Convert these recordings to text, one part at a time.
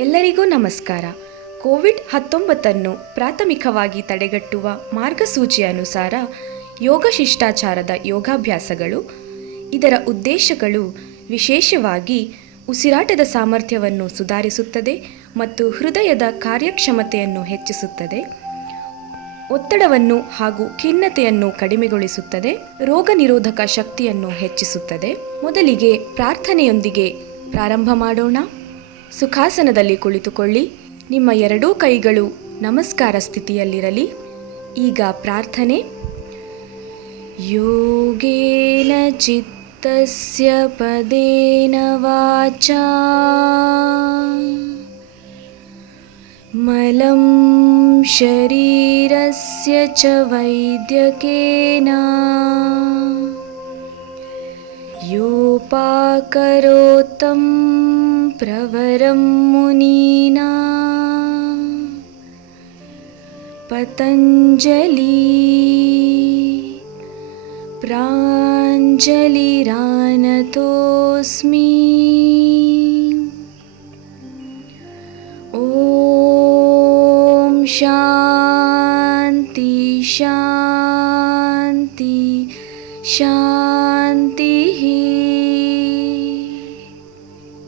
ಎಲ್ಲರಿಗೂ ನಮಸ್ಕಾರ. ಕೋವಿಡ್-19 ಪ್ರಾಥಮಿಕವಾಗಿ ತಡೆಗಟ್ಟುವ ಮಾರ್ಗಸೂಚಿಯ ಅನುಸಾರ ಯೋಗ ಶಿಷ್ಟಾಚಾರದ ಯೋಗಾಭ್ಯಾಸಗಳು. ಇದರ ಉದ್ದೇಶಗಳು ವಿಶೇಷವಾಗಿ ಉಸಿರಾಟದ ಸಾಮರ್ಥ್ಯವನ್ನು ಸುಧಾರಿಸುತ್ತದೆ ಮತ್ತು ಹೃದಯದ ಕಾರ್ಯಕ್ಷಮತೆಯನ್ನು ಹೆಚ್ಚಿಸುತ್ತದೆ, ಒತ್ತಡವನ್ನು ಹಾಗೂ ಖಿನ್ನತೆಯನ್ನು ಕಡಿಮೆಗೊಳಿಸುತ್ತದೆ, ರೋಗ ನಿರೋಧಕ ಶಕ್ತಿಯನ್ನು ಹೆಚ್ಚಿಸುತ್ತದೆ. ಮೊದಲಿಗೆ ಪ್ರಾರ್ಥನೆಯೊಂದಿಗೆ ಪ್ರಾರಂಭ ಮಾಡೋಣ. ಸುಖಾಸನದಲ್ಲಿ ಕುಳಿತುಕೊಳ್ಳಿ. ನಿಮ್ಮ ಎರಡೂ ಕೈಗಳು ನಮಸ್ಕಾರ ಸ್ಥಿತಿಯಲ್ಲಿರಲಿ. ಈಗ ಪ್ರಾರ್ಥನೆ. ಯೋಗೇನ ಚಿತ್ತಸ್ಯ ಪದೇನ ವಾಚಾ ಮಲಂ ಶರೀರಸ್ಯ ಚ ವೈದ್ಯಕೇನ ಯೋಪಾಕರೋತ್ತಂ ಪ್ರವರಂ ಮುನೀನಾ ಪತಂಜಲಿ ಪ್ರಾಂಜಲಿರಾನತೋಸ್ಮಿ. ಓಂ ಶಾಂತಿ ಶಾಂತಿ ಶಾಂತಿ.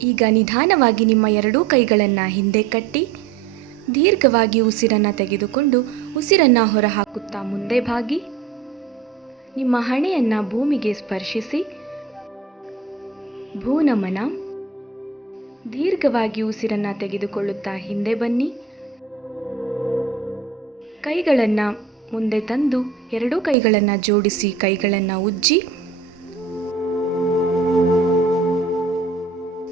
ಈಗ ನಿಧಾನವಾಗಿ ನಿಮ್ಮ ಎರಡೂ ಕೈಗಳನ್ನು ಹಿಂದೆ ಕಟ್ಟಿ ದೀರ್ಘವಾಗಿ ಉಸಿರನ್ನು ತೆಗೆದುಕೊಂಡು ಉಸಿರನ್ನು ಹೊರಹಾಕುತ್ತಾ ಮುಂದೆ ಬಾಗಿ ನಿಮ್ಮ ಹಣೆಯನ್ನು ಭೂಮಿಗೆ ಸ್ಪರ್ಶಿಸಿ ಭೂನಮನ. ದೀರ್ಘವಾಗಿ ಉಸಿರನ್ನು ತೆಗೆದುಕೊಳ್ಳುತ್ತಾ ಹಿಂದೆ ಬನ್ನಿ. ಕೈಗಳನ್ನು ಮುಂದೆ ತಂದು ಎರಡೂ ಕೈಗಳನ್ನು ಜೋಡಿಸಿ ಕೈಗಳನ್ನು ಉಜ್ಜಿ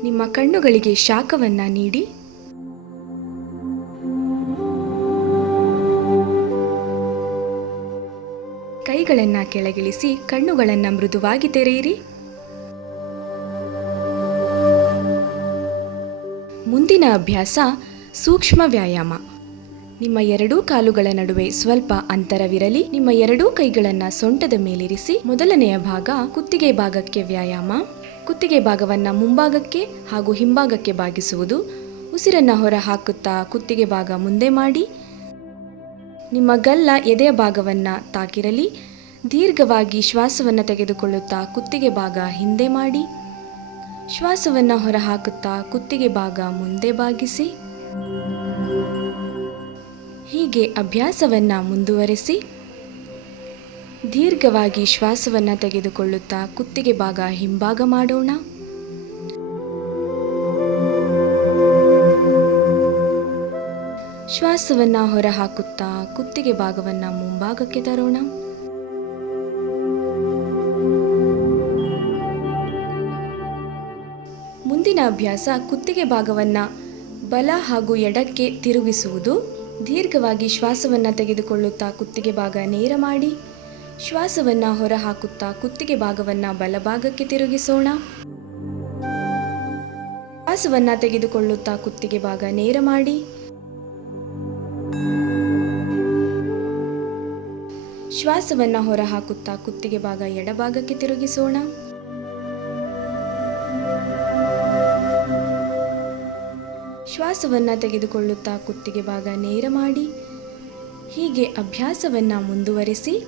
ನಿಮ್ಮ ಕಣ್ಣುಗಳಿಗೆ ಶಾಖವನ್ನು ನೀಡಿ ಕೈಗಳನ್ನು ಕೆಳಗಿಳಿಸಿ ಕಣ್ಣುಗಳನ್ನು ಮೃದುವಾಗಿ ತೆರೆಯಿರಿ. ಮುಂದಿನ ಅಭ್ಯಾಸ ಸೂಕ್ಷ್ಮ ವ್ಯಾಯಾಮ. ನಿಮ್ಮ ಎರಡೂ ಕಾಲುಗಳ ನಡುವೆ ಸ್ವಲ್ಪ ಅಂತರವಿರಲಿ. ನಿಮ್ಮ ಎರಡೂ ಕೈಗಳನ್ನು ಸೊಂಟದ ಮೇಲಿರಿಸಿ. ಮೊದಲನೆಯ ಭಾಗ ಕುತ್ತಿಗೆ ಭಾಗಕ್ಕೆ ವ್ಯಾಯಾಮ. ಕುತ್ತಿಗೆ ಭಾಗವನ್ನು ಮುಂಭಾಗಕ್ಕೆ ಹಾಗೂ ಹಿಂಭಾಗಕ್ಕೆ ಬಾಗಿಸುವುದು. ಉಸಿರನ್ನು ಹೊರ ಹಾಕುತ್ತಾ ಕುತ್ತಿಗೆ ಭಾಗ ಮುಂದೆ ಮಾಡಿ. ನಿಮ್ಮ ಗಲ್ಲ ಎದೆಯ ಭಾಗವನ್ನು ತಾಕಿರಲಿ. ದೀರ್ಘವಾಗಿ ಶ್ವಾಸವನ್ನು ತೆಗೆದುಕೊಳ್ಳುತ್ತಾ ಕುತ್ತಿಗೆ ಭಾಗ ಹಿಂದೆ ಮಾಡಿ. ಶ್ವಾಸವನ್ನು ಹೊರ ಹಾಕುತ್ತಾ ಕುತ್ತಿಗೆ ಭಾಗ ಮುಂದೆ ಬಾಗಿಸಿ. ಹೀಗೆ ಅಭ್ಯಾಸವನ್ನು ಮುಂದುವರೆಸಿ. ದೀರ್ಘವಾಗಿ ಶ್ವಾಸವನ್ನು ತೆಗೆದುಕೊಳ್ಳುತ್ತಾ ಕುತ್ತಿಗೆ ಭಾಗ ಹಿಂಭಾಗ ಮಾಡೋಣ. ಶ್ವಾಸವನ್ನು ಹೊರ ಹಾಕುತ್ತಾ ಕುತ್ತಿಗೆ ಭಾಗವನ್ನು ಮುಂಭಾಗಕ್ಕೆ ತರೋಣ. ಮುಂದಿನ ಅಭ್ಯಾಸ ಕುತ್ತಿಗೆ ಭಾಗವನ್ನು ಬಲ ಹಾಗೂ ಎಡಕ್ಕೆ ತಿರುಗಿಸುವುದು. ದೀರ್ಘವಾಗಿ ಶ್ವಾಸವನ್ನು ತೆಗೆದುಕೊಳ್ಳುತ್ತಾ ಕುತ್ತಿಗೆ ಭಾಗ ನೇರ ಮಾಡಿ. ಶ್ವಾಸವನ್ನು ಹೊರ ಹಾಕುತ್ತಾ ಕುತ್ತಿಗೆ ಭಾಗವನ್ನು ಬಲಭಾಗಕ್ಕೆ ತಿರುಗಿಸೋಣ. ಶ್ವಾಸವನ್ನು ತೆಗೆದುಕೊಳ್ಳುತ್ತಾ ಕುತ್ತಿಗೆ ಭಾಗ ನೇರ ಮಾಡಿ. ಶ್ವಾಸವನ್ನು ಹೊರ ಹಾಕುತ್ತಾ ಕುತ್ತಿಗೆ ಭಾಗ ಎಡಭಾಗಕ್ಕೆ ತಿರುಗಿಸೋಣ. ಶ್ವಾಸವನ್ನು ತೆಗೆದುಕೊಳ್ಳುತ್ತಾ ಕುತ್ತಿಗೆ ಭಾಗ ನೇರ ಮಾಡಿ. ಹೀಗೆ ಅಭ್ಯಾಸವನ್ನು ಮುಂದುವರಿಸಿ.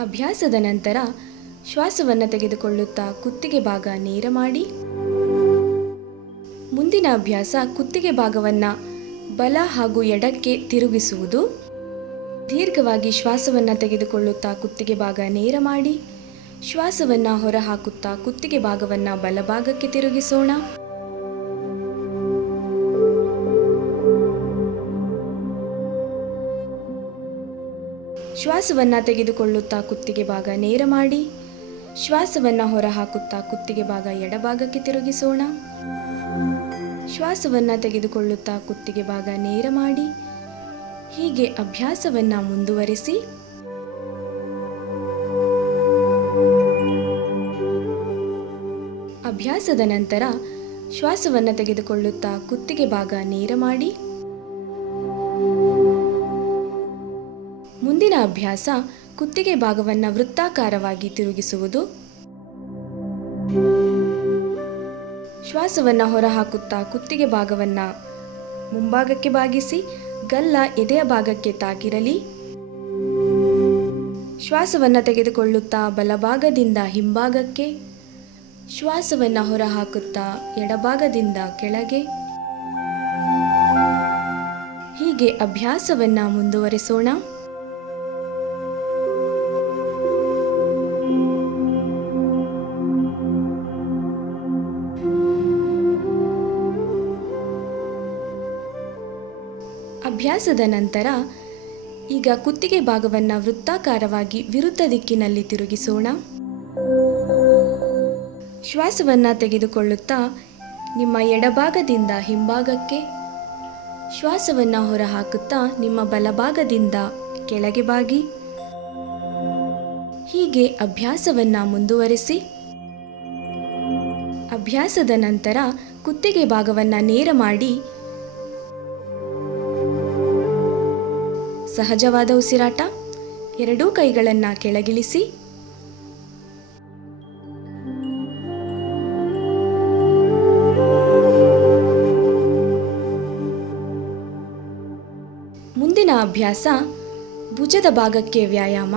ಅಭ್ಯಾಸದ ನಂತರ ಶ್ವಾಸವನ್ನು ತೆಗೆದುಕೊಳ್ಳುತ್ತಾ ಕುತ್ತಿಗೆ ಭಾಗ ನೇರ ಮಾಡಿ. ಮುಂದಿನ ಅಭ್ಯಾಸ ಕುತ್ತಿಗೆ ಭಾಗವನ್ನು ಬಲ ಹಾಗೂ ಎಡಕ್ಕೆ ತಿರುಗಿಸುವುದು. ದೀರ್ಘವಾಗಿ ಶ್ವಾಸವನ್ನು ತೆಗೆದುಕೊಳ್ಳುತ್ತಾ ಕುತ್ತಿಗೆ ಭಾಗ ನೇರ ಮಾಡಿ. ಶ್ವಾಸವನ್ನು ಹೊರ ಹಾಕುತ್ತಾ ಕುತ್ತಿಗೆ ಭಾಗವನ್ನು ಬಲಭಾಗಕ್ಕೆ ತಿರುಗಿಸೋಣ. ಶ್ವಾಸವನ್ನು ತೆಗೆದುಕೊಳ್ಳುತ್ತಾ ಕುತ್ತಿಗೆ ಭಾಗ ನೇರ ಮಾಡಿ. ಶ್ವಾಸವನ್ನು ಹೊರ ಹಾಕುತ್ತಾ ಕುತ್ತಿಗೆ ಭಾಗ ಎಡಭಾಗಕ್ಕೆ ತಿರುಗಿಸೋಣ. ಶ್ವಾಸವನ್ನು ತೆಗೆದುಕೊಳ್ಳುತ್ತಾ ಕುತ್ತಿಗೆ ಭಾಗ ನೇರ ಮಾಡಿ. ಹೀಗೆ ಅಭ್ಯಾಸವನ್ನು ಮುಂದುವರಿಸಿ. ಅಭ್ಯಾಸದ ನಂತರ ಶ್ವಾಸವನ್ನು ತೆಗೆದುಕೊಳ್ಳುತ್ತಾ ಕುತ್ತಿಗೆ ಭಾಗ ನೇರ ಮಾಡಿ. ಮುಂದಿನ ಅಭ್ಯಾಸ ಕುತ್ತಿಗೆ ಭಾಗವನ್ನು ವೃತ್ತಾಕಾರವಾಗಿ ತಿರುಗಿಸುವುದು. ಶ್ವಾಸವನ್ನು ಹೊರಹಾಕುತ್ತಾ ಕುತ್ತಿಗೆ ಭಾಗವನ್ನು ಮುಂಭಾಗಕ್ಕೆ ಬಾಗಿಸಿ ಗಲ್ಲ ಎದೆಯ ಭಾಗಕ್ಕೆ ತಾಕಿರಲಿ. ಶ್ವಾಸವನ್ನು ತೆಗೆದುಕೊಳ್ಳುತ್ತಾ ಬಲಭಾಗದಿಂದ ಹಿಂಭಾಗಕ್ಕೆ, ಶ್ವಾಸವನ್ನು ಹೊರಹಾಕುತ್ತಾ ಎಡಭಾಗದಿಂದ ಕೆಳಗೆ. ಹೀಗೆ ಅಭ್ಯಾಸವನ್ನು ಮುಂದುವರಿಸೋಣ. ಅಭ್ಯಾಸದ ನಂತರ ಈಗ ಕುತ್ತಿಗೆ ಭಾಗವನ್ನು ವೃತ್ತಾಕಾರವಾಗಿ ವಿರುದ್ಧ ದಿಕ್ಕಿನಲ್ಲಿ ತಿರುಗಿಸೋಣ. ಶ್ವಾಸವನ್ನು ತೆಗೆದುಕೊಳ್ಳುತ್ತಾ ನಿಮ್ಮ ಎಡಭಾಗದಿಂದ ಹಿಂಭಾಗಕ್ಕೆ, ಶ್ವಾಸವನ್ನು ಹೊರಹಾಕುತ್ತಾ ನಿಮ್ಮ ಬಲಭಾಗದಿಂದ ಕೆಳಗೆ ಬಾಗಿ. ಹೀಗೆ ಅಭ್ಯಾಸವನ್ನು ಮುಂದುವರಿಸಿ. ಅಭ್ಯಾಸದ ನಂತರ ಕುತ್ತಿಗೆ ಭಾಗವನ್ನು ನೇರ ಮಾಡಿ ಸಹಜವಾದ ಉಸಿರಾಟ. ಎರಡೂ ಕೈಗಳನ್ನು ಕೆಳಗಿಳಿಸಿ. ಮುಂದಿನ ಅಭ್ಯಾಸ ಭುಜದ ಭಾಗಕ್ಕೆ ವ್ಯಾಯಾಮ.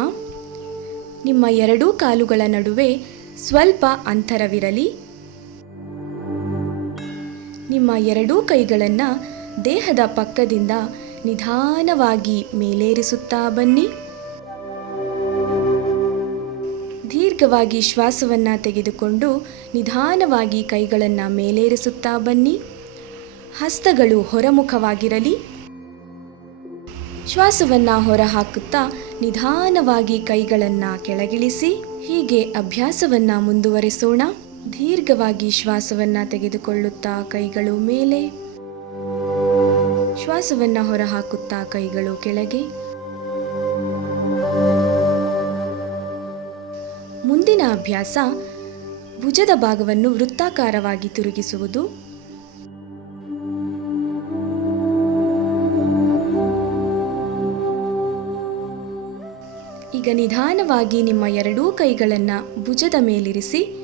ನಿಮ್ಮ ಎರಡೂ ಕಾಲುಗಳ ನಡುವೆ ಸ್ವಲ್ಪ ಅಂತರವಿರಲಿ. ನಿಮ್ಮ ಎರಡೂ ಕೈಗಳನ್ನು ದೇಹದ ಪಕ್ಕದಿಂದ ನಿಧಾನವಾಗಿ ಮೇಲೇರಿಸುತ್ತಾ ಬನ್ನಿ. ದೀರ್ಘವಾಗಿ ಶ್ವಾಸವನ್ನು ತೆಗೆದುಕೊಂಡು ನಿಧಾನವಾಗಿ ಕೈಗಳನ್ನು ಮೇಲೇರಿಸುತ್ತಾ ಬನ್ನಿ. ಹಸ್ತಗಳು ಹೊರಮುಖವಾಗಿರಲಿ. ಶ್ವಾಸವನ್ನು ಹೊರಹಾಕುತ್ತಾ ನಿಧಾನವಾಗಿ ಕೈಗಳನ್ನು ಕೆಳಗಿಳಿಸಿ. ಹೀಗೆ ಅಭ್ಯಾಸವನ್ನು ಮುಂದುವರಿಸೋಣ. ದೀರ್ಘವಾಗಿ ಶ್ವಾಸವನ್ನು ತೆಗೆದುಕೊಳ್ಳುತ್ತಾ ಕೈಗಳು ಮೇಲೆ, ಶ್ವಾಸವನ್ನು ಹೊರಹಾಕುತ್ತಾ ಕೈಗಳು ಕೆಳಗೆ. ಮುಂದಿನ ಅಭ್ಯಾಸ ಭುಜದ ಭಾಗವನ್ನು ವೃತ್ತಾಕಾರವಾಗಿ ತಿರುಗಿಸುವುದು. ಈಗ ನಿಧಾನವಾಗಿ ನಿಮ್ಮ ಎರಡೂ ಕೈಗಳನ್ನು ಭುಜದ ಮೇಲಿರಿಸಿ.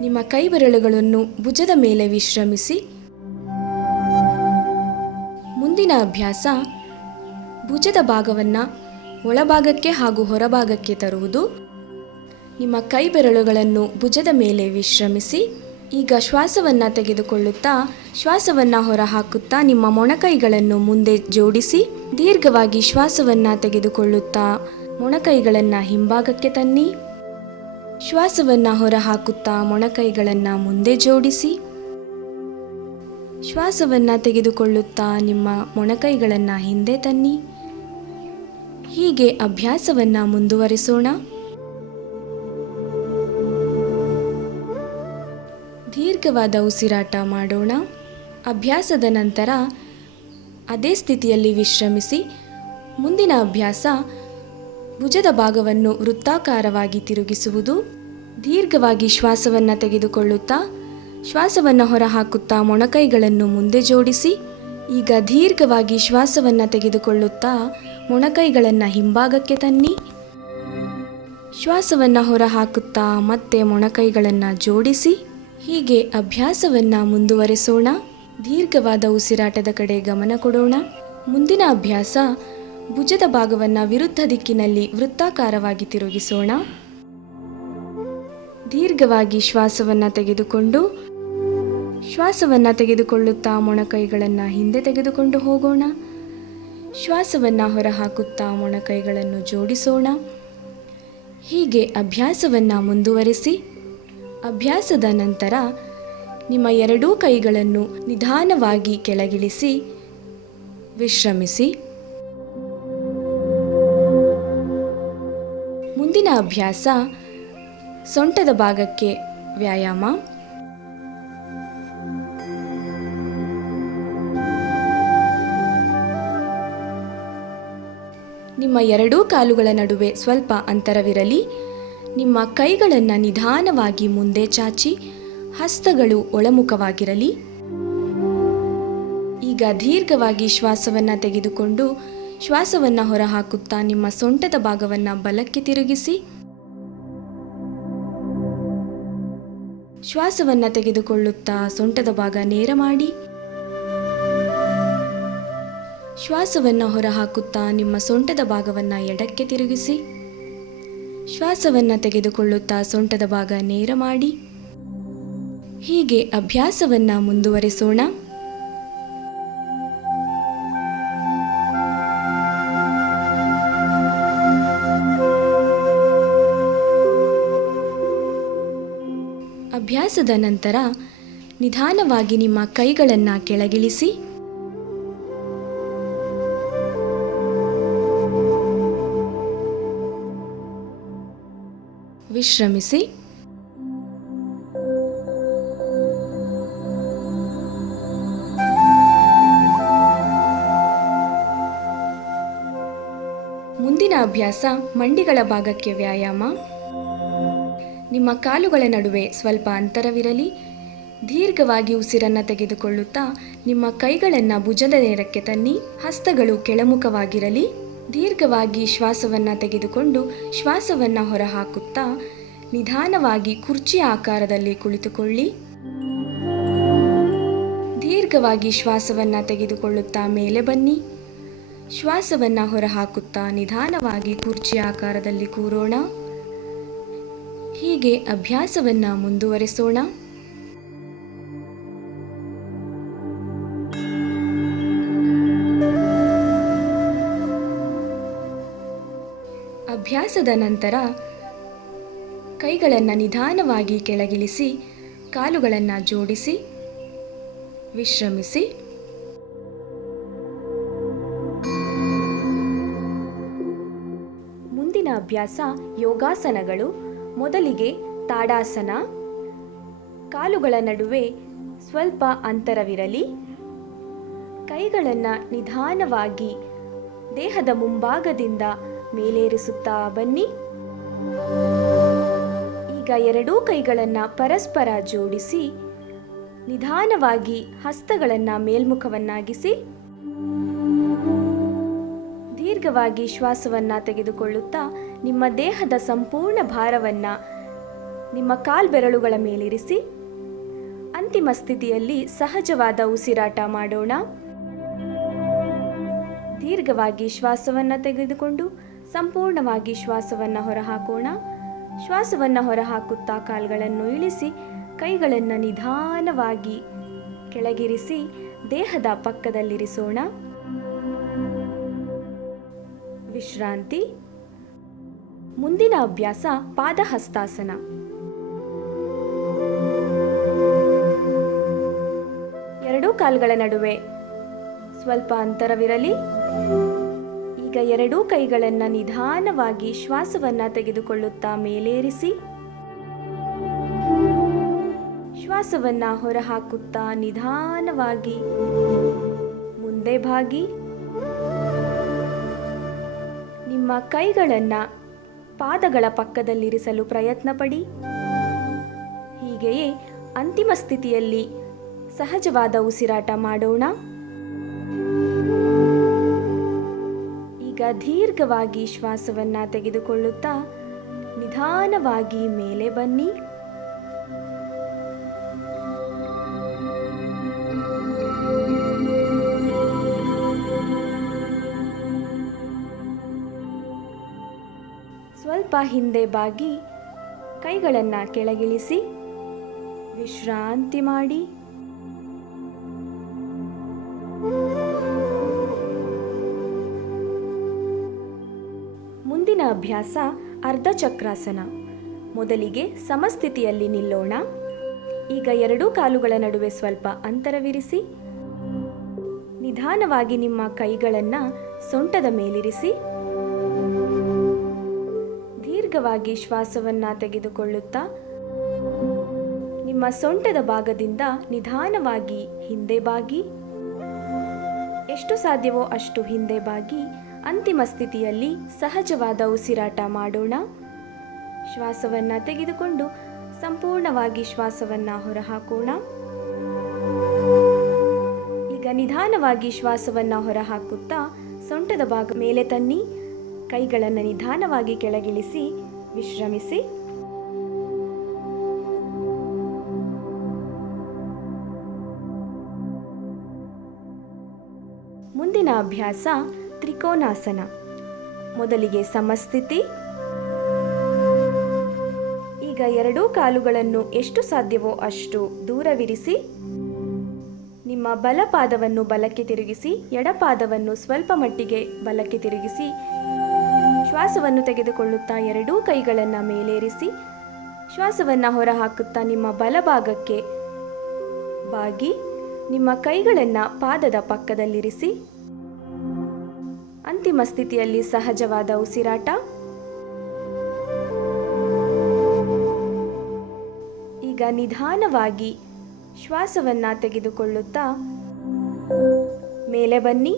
ನಿಮ್ಮ ಕೈ ಬೆರಳುಗಳನ್ನು ಭುಜದ ಮೇಲೆ ವಿಶ್ರಮಿಸಿ. ಮುಂದಿನ ಅಭ್ಯಾಸ ಭುಜದ ಭಾಗವನ್ನು ಒಳಭಾಗಕ್ಕೆ ಹಾಗೂ ಹೊರಭಾಗಕ್ಕೆ ತರುವುದು. ನಿಮ್ಮ ಕೈ ಬೆರಳುಗಳನ್ನು ಭುಜದ ಮೇಲೆ ವಿಶ್ರಮಿಸಿ. ಈಗ ಶ್ವಾಸವನ್ನು ತೆಗೆದುಕೊಳ್ಳುತ್ತಾ ಶ್ವಾಸವನ್ನು ಹೊರಹಾಕುತ್ತಾ ನಿಮ್ಮ ಮೊಣಕೈಗಳನ್ನು ಮುಂದೆ ಜೋಡಿಸಿ. ದೀರ್ಘವಾಗಿ ಶ್ವಾಸವನ್ನು ತೆಗೆದುಕೊಳ್ಳುತ್ತಾ ಮೊಣಕೈಗಳನ್ನು ಹಿಂಭಾಗಕ್ಕೆ ತನ್ನಿ. ಶ್ವಾಸವನ್ನು ಹೊರಹಾಕುತ್ತಾ ಮೊಣಕೈಗಳನ್ನು ಮುಂದೆ ಜೋಡಿಸಿ. ಶ್ವಾಸವನ್ನು ತೆಗೆದುಕೊಳ್ಳುತ್ತಾ ನಿಮ್ಮ ಮೊಣಕೈಗಳನ್ನು ಹಿಂದೆ ತನ್ನಿ. ಹೀಗೆ ಅಭ್ಯಾಸವನ್ನು ಮುಂದುವರಿಸೋಣ. ದೀರ್ಘವಾದ ಉಸಿರಾಟ ಮಾಡೋಣ. ಅಭ್ಯಾಸದ ನಂತರ ಅದೇ ಸ್ಥಿತಿಯಲ್ಲಿ ವಿಶ್ರಮಿಸಿ. ಮುಂದಿನ ಅಭ್ಯಾಸ ಭುಜದ ಭಾಗವನ್ನು ವೃತ್ತಾಕಾರವಾಗಿ ತಿರುಗಿಸುವುದು. ದೀರ್ಘವಾಗಿ ಶ್ವಾಸವನ್ನು ತೆಗೆದುಕೊಳ್ಳುತ್ತಾ ಶ್ವಾಸವನ್ನು ಹೊರಹಾಕುತ್ತಾ ಮೊಣಕೈಗಳನ್ನು ಮುಂದೆ ಜೋಡಿಸಿ. ಈಗ ದೀರ್ಘವಾಗಿ ಶ್ವಾಸವನ್ನು ತೆಗೆದುಕೊಳ್ಳುತ್ತಾ ಮೊಣಕೈಗಳನ್ನು ಹಿಂಭಾಗಕ್ಕೆ ತನ್ನಿ. ಶ್ವಾಸವನ್ನು ಹೊರಹಾಕುತ್ತಾ ಮತ್ತೆ ಮೊಣಕೈಗಳನ್ನು ಜೋಡಿಸಿ. ಹೀಗೆ ಅಭ್ಯಾಸವನ್ನು ಮುಂದುವರಿಸೋಣ. ದೀರ್ಘವಾದ ಉಸಿರಾಟದ ಕಡೆ ಗಮನ ಕೊಡೋಣ. ಮುಂದಿನ ಅಭ್ಯಾಸ ಭುಜದ ಭಾಗವನ್ನು ವಿರುದ್ಧ ದಿಕ್ಕಿನಲ್ಲಿ ವೃತ್ತಾಕಾರವಾಗಿ ತಿರುಗಿಸೋಣ. ದೀರ್ಘವಾಗಿ ಶ್ವಾಸವನ್ನು ತೆಗೆದುಕೊಂಡು ಶ್ವಾಸವನ್ನು ತೆಗೆದುಕೊಳ್ಳುತ್ತಾ ಮೊಣಕೈಗಳನ್ನು ಹಿಂದೆ ತೆಗೆದುಕೊಂಡು ಹೋಗೋಣ. ಶ್ವಾಸವನ್ನು ಹೊರಹಾಕುತ್ತಾ ಮೊಣಕೈಗಳನ್ನು ಜೋಡಿಸೋಣ. ಹೀಗೆ ಅಭ್ಯಾಸವನ್ನು ಮುಂದುವರಿಸಿ. ಅಭ್ಯಾಸದ ನಂತರ ನಿಮ್ಮ ಎರಡೂ ಕೈಗಳನ್ನು ನಿಧಾನವಾಗಿ ಕೆಳಗಿಳಿಸಿ ವಿಶ್ರಮಿಸಿ. ಮುಂದಿನ ಅಭ್ಯಾಸ ಸೊಂಟದ ಭಾಗಕ್ಕೆ ವ್ಯಾಯಾಮ. ನಿಮ್ಮ ಎರಡೂ ಕಾಲುಗಳ ನಡುವೆ ಸ್ವಲ್ಪ ಅಂತರವಿರಲಿ. ನಿಮ್ಮ ಕೈಗಳನ್ನು ನಿಧಾನವಾಗಿ ಮುಂದೆ ಚಾಚಿ ಹಸ್ತಗಳು ಒಳಮುಖವಾಗಿರಲಿ. ಈಗ ಈಗ ದೀರ್ಘವಾಗಿ ಶ್ವಾಸವನ್ನು ತೆಗೆದುಕೊಂಡು ಶ್ವಾಸವನ್ನು ಹೊರಹಾಕುತ್ತಾ ನಿಮ್ಮ ಸೊಂಟದ ಭಾಗವನ್ನು ಬಲಕ್ಕೆ ತಿರುಗಿಸಿ. ಶ್ವಾಸವನ್ನು ತೆಗೆದುಕೊಳ್ಳುತ್ತಾ ಸೊಂಟದ ಭಾಗ ನೇರ ಮಾಡಿ. ಶ್ವಾಸವನ್ನು ಹೊರಹಾಕುತ್ತಾ ನಿಮ್ಮ ಸೊಂಟದ ಭಾಗವನ್ನು ಎಡಕ್ಕೆ ತಿರುಗಿಸಿ. ಶ್ವಾಸವನ್ನು ತೆಗೆದುಕೊಳ್ಳುತ್ತಾ ಸೊಂಟದ ಭಾಗ ನೇರ ಮಾಡಿ. ಹೀಗೆ ಅಭ್ಯಾಸವನ್ನು ಮುಂದುವರಿಸೋಣ. ಅಭ್ಯಾಸದ ನಂತರ ನಿಧಾನವಾಗಿ ನಿಮ್ಮ ಕೈಗಳನ್ನು ಕೆಳಗಿಳಿಸಿ. ವಿಶ್ರಮಿಸಿ. ಮುಂದಿನ ಅಭ್ಯಾಸ ಮಂಡಿಗಳ ಭಾಗಕ್ಕೆ ವ್ಯಾಯಾಮ. ನಿಮ್ಮ ಕಾಲುಗಳ ನಡುವೆ ಸ್ವಲ್ಪ ಅಂತರವಿರಲಿ. ದೀರ್ಘವಾಗಿ ಉಸಿರನ್ನು ತೆಗೆದುಕೊಳ್ಳುತ್ತಾ ನಿಮ್ಮ ಕೈಗಳನ್ನು ಭುಜದ ನೇರಕ್ಕೆ ತನ್ನಿ. ಹಸ್ತಗಳು ಕೆಳಮುಖವಾಗಿರಲಿ. ದೀರ್ಘವಾಗಿ ಶ್ವಾಸವನ್ನು ತೆಗೆದುಕೊಂಡು ಶ್ವಾಸವನ್ನು ಹೊರಹಾಕುತ್ತಾ ನಿಧಾನವಾಗಿ ಕುರ್ಚಿಯ ಆಕಾರದಲ್ಲಿ ಕುಳಿತುಕೊಳ್ಳಿ. ದೀರ್ಘವಾಗಿ ಶ್ವಾಸವನ್ನು ತೆಗೆದುಕೊಳ್ಳುತ್ತಾ ಮೇಲೆ ಬನ್ನಿ. ಶ್ವಾಸವನ್ನು ಹೊರಹಾಕುತ್ತಾ ನಿಧಾನವಾಗಿ ಕುರ್ಚಿಯ ಆಕಾರದಲ್ಲಿ ಕೂರೋಣ. ಹೀಗೆ ಅಭ್ಯಾಸವನ್ನು ಮುಂದುವರಿಸೋಣ. ಅಭ್ಯಾಸದ ನಂತರ ಕೈಗಳನ್ನು ನಿಧಾನವಾಗಿ ಕೆಳಗಿಳಿಸಿ ಕಾಲುಗಳನ್ನು ಜೋಡಿಸಿ ವಿಶ್ರಮಿಸಿ. ಮುಂದಿನ ಅಭ್ಯಾಸ ಯೋಗಾಸನಗಳು. ಮೊದಲಿಗೆ ತಾಡಾಸನ. ಕಾಲುಗಳ ನಡುವೆ ಸ್ವಲ್ಪ ಅಂತರವಿರಲಿ. ಕೈಗಳನ್ನು ನಿಧಾನವಾಗಿ ದೇಹದ ಮುಂಭಾಗದಿಂದ ಮೇಲೇರಿಸುತ್ತಾ ಬನ್ನಿ. ಈಗ ಎರಡೂ ಕೈಗಳನ್ನು ಪರಸ್ಪರ ಜೋಡಿಸಿ ನಿಧಾನವಾಗಿ ಹಸ್ತಗಳನ್ನು ಮೇಲ್ಮುಖವನ್ನಾಗಿಸಿ. ದೀರ್ಘವಾಗಿ ಶ್ವಾಸವನ್ನು ತೆಗೆದುಕೊಳ್ಳುತ್ತಾ ನಿಮ್ಮ ದೇಹದ ಸಂಪೂರ್ಣ ಭಾರವನ್ನು ನಿಮ್ಮ ಕಾಲ್ಬೆರಳುಗಳ ಮೇಲಿರಿಸಿ. ಅಂತಿಮ ಸ್ಥಿತಿಯಲ್ಲಿ ಸಹಜವಾದ ಉಸಿರಾಟ ಮಾಡೋಣ. ದೀರ್ಘವಾಗಿ ಶ್ವಾಸವನ್ನು ತೆಗೆದುಕೊಂಡು ಸಂಪೂರ್ಣವಾಗಿ ಶ್ವಾಸವನ್ನು ಹೊರಹಾಕೋಣ. ಶ್ವಾಸವನ್ನು ಹೊರಹಾಕುತ್ತಾ ಕಾಲ್ಗಳನ್ನು ಇಳಿಸಿ ಕೈಗಳನ್ನು ನಿಧಾನವಾಗಿ ಕೆಳಗಿರಿಸಿ ದೇಹದ ಪಕ್ಕದಲ್ಲಿರಿಸೋಣ. ವಿಶ್ರಾಂತಿ. ಮುಂದಿನ ಅಭ್ಯಾಸ ಪಾದಹಸ್ತಾಸನ. ಎರಡೂ ಕಾಲುಗಳ ನಡುವೆ ಸ್ವಲ್ಪ ಅಂತರವಿರಲಿ. ಈಗ ಎರಡೂ ಕೈಗಳನ್ನು ನಿಧಾನವಾಗಿ ಶ್ವಾಸವನ್ನು ತೆಗೆದುಕೊಳ್ಳುತ್ತಾ ಮೇಲೇರಿಸಿ. ಶ್ವಾಸವನ್ನು ಹೊರಹಾಕುತ್ತಾ ನಿಧಾನವಾಗಿ ಮುಂದೆ ಬಾಗಿ. ನಿಮ್ಮ ಕೈಗಳನ್ನು ಪಾದಗಳ ಪಕ್ಕದಲ್ಲಿರಿಸಲು ಪ್ರಯತ್ನ ಪಡಿ. ಹೀಗೆಯೇ ಅಂತಿಮ ಸ್ಥಿತಿಯಲ್ಲಿ ಸಹಜವಾದ ಉಸಿರಾಟ ಮಾಡೋಣ. ಈಗ ದೀರ್ಘವಾಗಿ ಶ್ವಾಸವನ್ನು ತೆಗೆದುಕೊಳ್ಳುತ್ತಾ ನಿಧಾನವಾಗಿ ಮೇಲೆ ಬನ್ನಿ. ಸ್ವಲ್ಪ ಹಿಂದೆ ಬಾಗಿ ಕೈಗಳನ್ನು ಕೆಳಗಿಳಿಸಿ ವಿಶ್ರಾಂತಿ ಮಾಡಿ. ಮುಂದಿನ ಅಭ್ಯಾಸ ಅರ್ಧಚಕ್ರಾಸನ. ಮೊದಲಿಗೆ ಸಮಸ್ಥಿತಿಯಲ್ಲಿ ನಿಲ್ಲೋಣ. ಈಗ ಎರಡೂ ಕಾಲುಗಳ ನಡುವೆ ಸ್ವಲ್ಪ ಅಂತರವಿರಿಸಿ ನಿಧಾನವಾಗಿ ನಿಮ್ಮ ಕೈಗಳನ್ನು ಸೊಂಟದ ಮೇಲಿರಿಸಿ. ದೀರ್ಘವಾಗಿ ಶ್ವಾಸವನ್ನು ತೆಗೆದುಕೊಳ್ಳುತ್ತಾ ನಿಮ್ಮ ಸೊಂಟದ ಭಾಗದಿಂದ ನಿಧಾನವಾಗಿ ಹಿಂದೆ ಬಾಗಿ. ಎಷ್ಟು ಸಾಧ್ಯವೋ ಅಷ್ಟು ಹಿಂದೆ ಬಾಗಿ ಅಂತಿಮ ಸ್ಥಿತಿಯಲ್ಲಿ ಸಹಜವಾದ ಉಸಿರಾಟ ಮಾಡೋಣ. ಶ್ವಾಸವನ್ನು ತೆಗೆದುಕೊಂಡು ಸಂಪೂರ್ಣವಾಗಿ ಶ್ವಾಸವನ್ನು ಹೊರಹಾಕೋಣ. ಈಗ ನಿಧಾನವಾಗಿ ಶ್ವಾಸವನ್ನು ಹೊರಹಾಕುತ್ತಾ ಸೊಂಟದ ಭಾಗ ಮೇಲೆ ತನ್ನಿ. ಕೈಗಳನ್ನು ನಿಧಾನವಾಗಿ ಕೆಳಗಿಳಿಸಿ ವಿಶ್ರಮಿಸಿ. ಮುಂದಿನ ಅಭ್ಯಾಸ ತ್ರಿಕೋನಾಸನ. ಮೊದಲಿಗೆ ಸಮಸ್ಥಿತಿ. ಈಗ ಎರಡೂ ಕಾಲುಗಳನ್ನು ಎಷ್ಟು ಸಾಧ್ಯವೋ ಅಷ್ಟು ದೂರವಿರಿಸಿ. ನಿಮ್ಮ ಬಲಪಾದವನ್ನು ಬಲಕ್ಕೆ ತಿರುಗಿಸಿ, ಎಡಪಾದವನ್ನು ಸ್ವಲ್ಪ ಮಟ್ಟಿಗೆ ಬಲಕ್ಕೆ ತಿರುಗಿಸಿ. ಶ್ವಾಸವನ್ನು ತೆಗೆದುಕೊಳ್ಳುತ್ತಾ ಎರಡೂ ಕೈಗಳನ್ನು ಮೇಲೇರಿಸಿ, ಶ್ವಾಸವನ್ನು ಹೊರಹಾಕುತ್ತಾ ನಿಮ್ಮ ಬಲಭಾಗಕ್ಕೆ ಬಾಗಿ ನಿಮ್ಮ ಕೈಗಳನ್ನು ಪಾದದ ಪಕ್ಕದಲ್ಲಿರಿಸಿ. ಅಂತಿಮ ಸ್ಥಿತಿಯಲ್ಲಿ ಸಹಜವಾದ ಉಸಿರಾಟ. ಈಗ ನಿಧಾನವಾಗಿ ಶ್ವಾಸವನ್ನು ತೆಗೆದುಕೊಳ್ಳುತ್ತಾ ಮೇಲೆ ಬನ್ನಿ.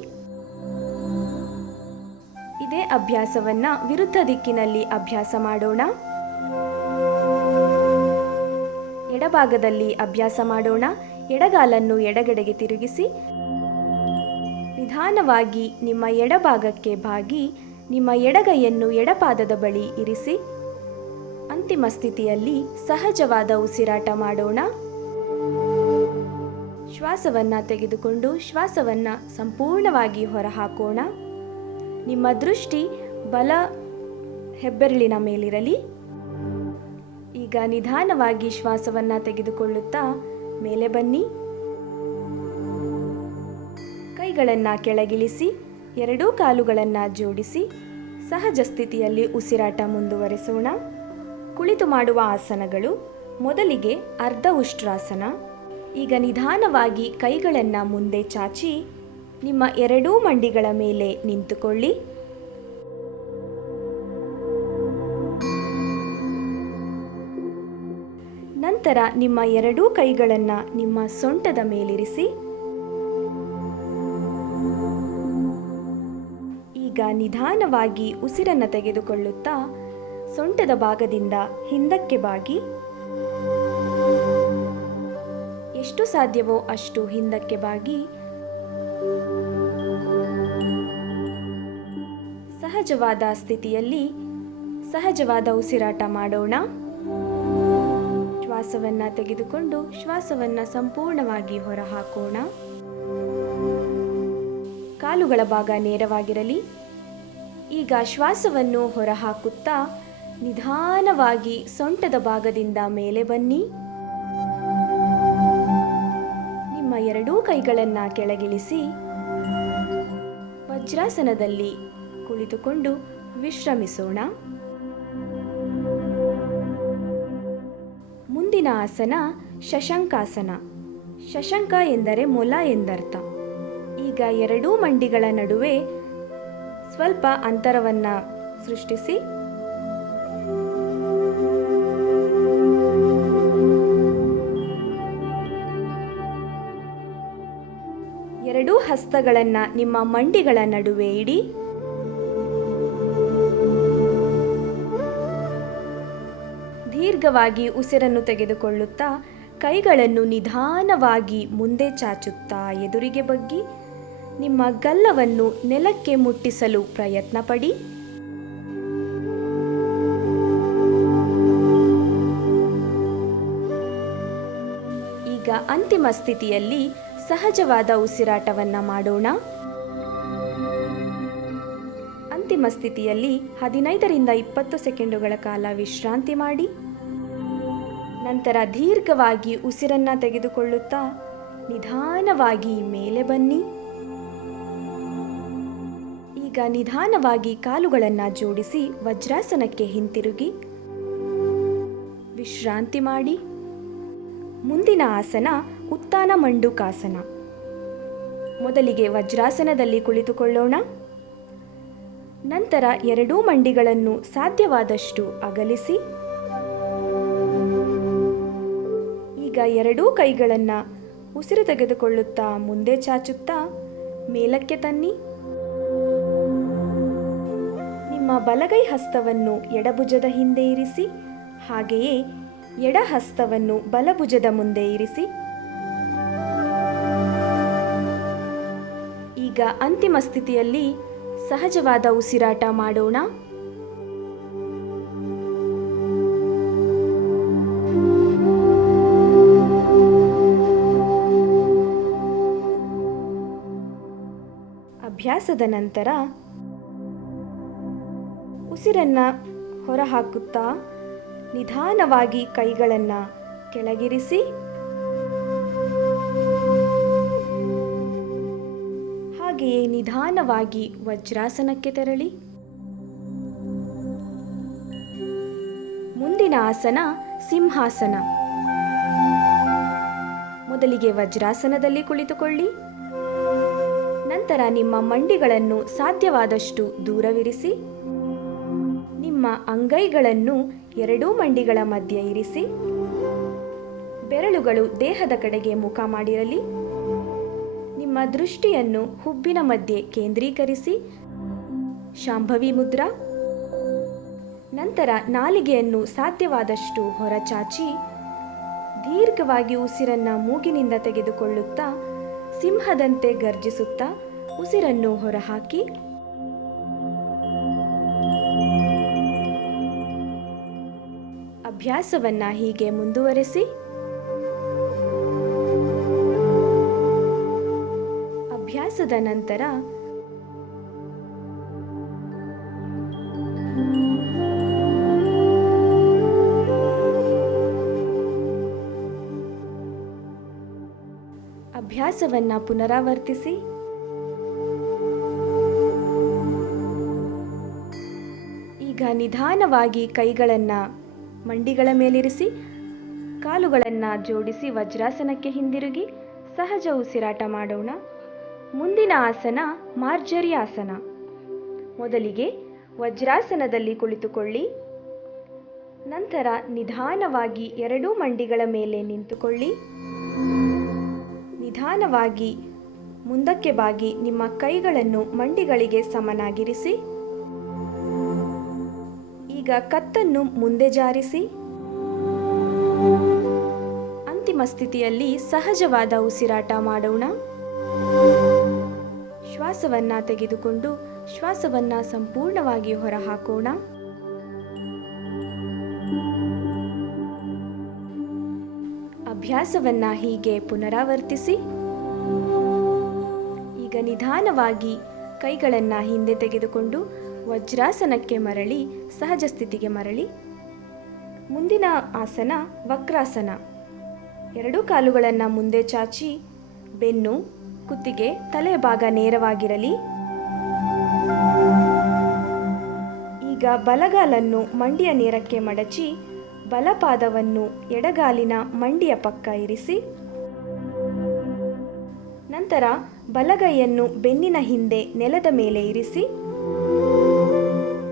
ಇದೇ ಅಭ್ಯಾಸವನ್ನು ವಿರುದ್ಧ ದಿಕ್ಕಿನಲ್ಲಿ ಅಭ್ಯಾಸ ಮಾಡೋಣ. ಎಡಭಾಗದಲ್ಲಿ ಅಭ್ಯಾಸ ಮಾಡೋಣ. ಎಡಗಾಲನ್ನು ಎಡಗಡೆಗೆ ತಿರುಗಿಸಿ ನಿಧಾನವಾಗಿ ನಿಮ್ಮ ಎಡಭಾಗಕ್ಕೆ ಬಾಗಿ ನಿಮ್ಮ ಎಡಗೈಯನ್ನು ಎಡಪಾದದ ಬಳಿ ಇರಿಸಿ. ಅಂತಿಮ ಸ್ಥಿತಿಯಲ್ಲಿ ಸಹಜವಾದ ಉಸಿರಾಟ ಮಾಡೋಣ. ಶ್ವಾಸವನ್ನು ತೆಗೆದುಕೊಂಡು ಶ್ವಾಸವನ್ನು ಸಂಪೂರ್ಣವಾಗಿ ಹೊರಹಾಕೋಣ. ನಿಮ್ಮ ದೃಷ್ಟಿ ಬಲ ಹೆಬ್ಬೆರಳಿನ ಮೇಲಿರಲಿ. ಈಗ ನಿಧಾನವಾಗಿ ಶ್ವಾಸವನ್ನು ತೆಗೆದುಕೊಳ್ಳುತ್ತಾ ಮೇಲೆ ಬನ್ನಿ. ಕೈಗಳನ್ನು ಕೆಳಗಿಳಿಸಿ, ಎರಡೂ ಕಾಲುಗಳನ್ನು ಜೋಡಿಸಿ ಸಹಜ ಸ್ಥಿತಿಯಲ್ಲಿ ಉಸಿರಾಟ ಮುಂದುವರಿಸೋಣ. ಕುಳಿತು ಮಾಡುವ ಆಸನಗಳು. ಮೊದಲಿಗೆ ಅರ್ಧ ಉಷ್ಟ್ರಾಸನ. ಈಗ ನಿಧಾನವಾಗಿ ಕೈಗಳನ್ನು ಮುಂದೆ ಚಾಚಿ ನಿಮ್ಮ ಎರಡೂ ಮಂಡಿಗಳ ಮೇಲೆ ನಿಂತುಕೊಳ್ಳಿ. ನಂತರ ನಿಮ್ಮ ಎರಡೂ ಕೈಗಳನ್ನು ನಿಮ್ಮ ಸೊಂಟದ ಮೇಲಿರಿಸಿ. ಈಗ ನಿಧಾನವಾಗಿ ಉಸಿರನ್ನು ತೆಗೆದುಕೊಳ್ಳುತ್ತಾ ಸೊಂಟದ ಭಾಗದಿಂದ ಹಿಂದಕ್ಕೆ ಬಾಗಿ ಎಷ್ಟು ಸಾಧ್ಯವೋ ಅಷ್ಟು ಹಿಂದಕ್ಕೆ ಬಾಗಿ ಸಹಜವಾದ ಸ್ಥಿತಿಯಲ್ಲಿ ಸಹಜವಾದ ಉಸಿರಾಟ ಮಾಡೋಣ. ಶ್ವಾಸವನ್ನು ತೆಗೆದುಕೊಂಡು ಶ್ವಾಸವನ್ನು ಸಂಪೂರ್ಣವಾಗಿ ಹೊರಹಾಕೋಣ. ಕಾಲುಗಳ ಭಾಗ ನೇರವಾಗಿರಲಿ. ಈಗ ಶ್ವಾಸವನ್ನು ಹೊರಹಾಕುತ್ತಾ ನಿಧಾನವಾಗಿ ಸೊಂಟದ ಭಾಗದಿಂದ ಮೇಲೆ ಬನ್ನಿ. ನಿಮ್ಮ ಎರಡೂ ಕೈಗಳನ್ನು ಕೆಳಗಿಳಿಸಿ ವಜ್ರಾಸನದಲ್ಲಿ ಕುಳಿತುಕೊಂಡು ವಿಶ್ರಮಿಸೋಣ. ಮುಂದಿನ ಆಸನ ಶಶಂಕಾಸನ. ಶಶಂಕ ಎಂದರೆ ಮೊಲ ಎಂದರ್ಥ. ಈಗ ಎರಡೂ ಮಂಡಿಗಳ ನಡುವೆ ಸ್ವಲ್ಪ ಅಂತರವನ್ನು ಸೃಷ್ಟಿಸಿ ಎರಡೂ ಹಸ್ತಗಳನ್ನು ನಿಮ್ಮ ಮಂಡಿಗಳ ನಡುವೆ ಇಡಿ. ದೀರ್ಘವಾಗಿ ಉಸಿರನ್ನು ತೆಗೆದುಕೊಳ್ಳುತ್ತಾ ಕೈಗಳನ್ನು ನಿಧಾನವಾಗಿ ಮುಂದೆ ಚಾಚುತ್ತಾ ಎದುರಿಗೆ ಬಗ್ಗಿ ನಿಮ್ಮ ಗಲ್ಲವನ್ನು ನೆಲಕ್ಕೆ ಮುಟ್ಟಿಸಲು ಪ್ರಯತ್ನ ಪಡಿ. ಈಗ ಅಂತಿಮ ಸ್ಥಿತಿಯಲ್ಲಿ ಸಹಜವಾದ ಉಸಿರಾಟವನ್ನು ಮಾಡೋಣ. ಅಂತಿಮ ಸ್ಥಿತಿಯಲ್ಲಿ 15ರಿಂದ 20 ಸೆಕೆಂಡುಗಳ ಕಾಲ ವಿಶ್ರಾಂತಿ ಮಾಡಿ. ನಂತರ ದೀರ್ಘವಾಗಿ ಉಸಿರನ್ನು ತೆಗೆದುಕೊಳ್ಳುತ್ತಾ ನಿಧಾನವಾಗಿ ಮೇಲೆ ಬನ್ನಿ. ಈಗ ನಿಧಾನವಾಗಿ ಕಾಲುಗಳನ್ನು ಜೋಡಿಸಿ ವಜ್ರಾಸನಕ್ಕೆ ಹಿಂತಿರುಗಿ ವಿಶ್ರಾಂತಿ ಮಾಡಿ. ಮುಂದಿನ ಆಸನ ಉತ್ಥಾನ ಮಂಡುಕಾಸನ. ಮೊದಲಿಗೆ ವಜ್ರಾಸನದಲ್ಲಿ ಕುಳಿತುಕೊಳ್ಳೋಣ. ನಂತರ ಎರಡೂ ಮಂಡಿಗಳನ್ನು ಸಾಧ್ಯವಾದಷ್ಟು ಅಗಲಿಸಿ. ಈಗ ಎರಡೂ ಕೈಗಳನ್ನು ಉಸಿರು ತೆಗೆದುಕೊಳ್ಳುತ್ತಾ ಮುಂದೆ ಚಾಚುತ್ತಾ ಮೇಲಕ್ಕೆ ತನ್ನಿ. ನಿಮ್ಮ ಬಲಗೈ ಹಸ್ತವನ್ನು ಎಡಭುಜದ ಹಿಂದೆ ಇರಿಸಿ. ಹಾಗೆಯೇ ಎಡ ಹಸ್ತವನ್ನು ಬಲಭುಜದ ಮುಂದೆ ಇರಿಸಿ. ಈಗ ಅಂತಿಮ ಸ್ಥಿತಿಯಲ್ಲಿ ಸಹಜವಾದ ಉಸಿರಾಟ ಮಾಡೋಣ. ಅಭ್ಯಾಸದ ನಂತರ ಉಸಿರನ್ನು ಹೊರಹಾಕುತ್ತಾ ನಿಧಾನವಾಗಿ ಕೈಗಳನ್ನು ಕೆಳಗಿರಿಸಿ ಹಾಗೆಯೇ ನಿಧಾನವಾಗಿ ವಜ್ರಾಸನಕ್ಕೆ ತೆರಳಿ. ಮುಂದಿನ ಆಸನ ಸಿಂಹಾಸನ. ಮೊದಲಿಗೆ ವಜ್ರಾಸನದಲ್ಲಿ ಕುಳಿತುಕೊಳ್ಳಿ. ನಂತರ ನಿಮ್ಮ ಮಂಡಿಗಳನ್ನು ಸಾಧ್ಯವಾದಷ್ಟು ದೂರವಿರಿಸಿ. ನಿಮ್ಮ ಅಂಗೈಗಳನ್ನು ಎರಡೂ ಮಂಡಿಗಳ ಮಧ್ಯೆ ಇರಿಸಿ. ಬೆರಳುಗಳು ದೇಹದ ಕಡೆಗೆ ಮುಖ ಮಾಡಿರಲಿ. ನಿಮ್ಮ ದೃಷ್ಟಿಯನ್ನು ಹುಬ್ಬಿನ ಮಧ್ಯೆ ಕೇಂದ್ರೀಕರಿಸಿ. ಶಾಂಭವಿ ಮುದ್ರಾ. ನಂತರ ನಾಲಿಗೆಯನ್ನು ಸಾಧ್ಯವಾದಷ್ಟು ಹೊರಚಾಚಿ ದೀರ್ಘವಾಗಿ ಉಸಿರನ್ನು ಮೂಗಿನಿಂದ ತೆಗೆದುಕೊಳ್ಳುತ್ತಾ ಸಿಂಹದಂತೆ ಗರ್ಜಿಸುತ್ತಾ ಉಸಿರನ್ನು ಹೊರಹಾಕಿ. ಅಭ್ಯಾಸವನ್ನ ಹೀಗೆ ಮುಂದುವರೆಸಿ. ಅಭ್ಯಾಸದ ನಂತರ ಅಭ್ಯಾಸವನ್ನ ಪುನರಾವರ್ತಿಸಿ. ಈಗ ನಿಧಾನವಾಗಿ ಕೈಗಳನ್ನು ಮಂಡಿಗಳ ಮೇಲಿರಿಸಿ ಕಾಲುಗಳನ್ನು ಜೋಡಿಸಿ ವಜ್ರಾಸನಕ್ಕೆ ಹಿಂದಿರುಗಿ ಸಹಜ ಉಸಿರಾಟ ಮಾಡೋಣ. ಮುಂದಿನ ಆಸನ ಮಾರ್ಜರಿ ಆಸನ. ಮೊದಲಿಗೆ ವಜ್ರಾಸನದಲ್ಲಿ ಕುಳಿತುಕೊಳ್ಳಿ. ನಂತರ ನಿಧಾನವಾಗಿ ಎರಡೂ ಮಂಡಿಗಳ ಮೇಲೆ ನಿಂತುಕೊಳ್ಳಿ. ನಿಧಾನವಾಗಿ ಮುಂದಕ್ಕೆ ಬಾಗಿ ನಿಮ್ಮ ಕೈಗಳನ್ನು ಮಂಡಿಗಳಿಗೆ ಸಮನಾಗಿರಿಸಿ. ಈಗ ಕತ್ತನ್ನು ಮುಂದೆ ಜಾರಿಸಿ. ಅಂತಿಮ ಸ್ಥಿತಿಯಲ್ಲಿ ಸಹಜವಾದ ಉಸಿರಾಟ ಮಾಡೋಣ. ಶ್ವಾಸವನ್ನ ತೆಗೆದುಕೊಂಡು ಶ್ವಾಸವನ್ನ ಸಂಪೂರ್ಣವಾಗಿ ಹೊರಹಾಕೋಣ. ಅಭ್ಯಾಸವನ್ನ ಹೀಗೆ ಪುನರಾವರ್ತಿಸಿ. ಈಗ ನಿಧಾನವಾಗಿ ಕೈಗಳನ್ನು ಹಿಂದೆ ತೆಗೆದುಕೊಂಡು ವಜ್ರಾಸನಕ್ಕೆ ಮರಳಿ ಸಹಜ ಸ್ಥಿತಿಗೆ ಮರಳಿ. ಮುಂದಿನ ಆಸನ ವಕ್ರಾಸನ. ಎರಡೂ ಕಾಲುಗಳನ್ನು ಮುಂದೆ ಚಾಚಿ ಬೆನ್ನು, ಕುತ್ತಿಗೆ, ತಲೆಯ ಭಾಗ ನೇರವಾಗಿರಲಿ. ಈಗ ಬಲಗಾಲನ್ನು ಮಂಡಿಯ ನೇರಕ್ಕೆ ಮಡಚಿ ಬಲಪಾದವನ್ನು ಎಡಗಾಲಿನ ಮಂಡಿಯ ಪಕ್ಕ ಇರಿಸಿ. ನಂತರ ಬಲಗೈಯನ್ನು ಬೆನ್ನಿನ ಹಿಂದೆ ನೆಲದ ಮೇಲೆ ಇರಿಸಿ.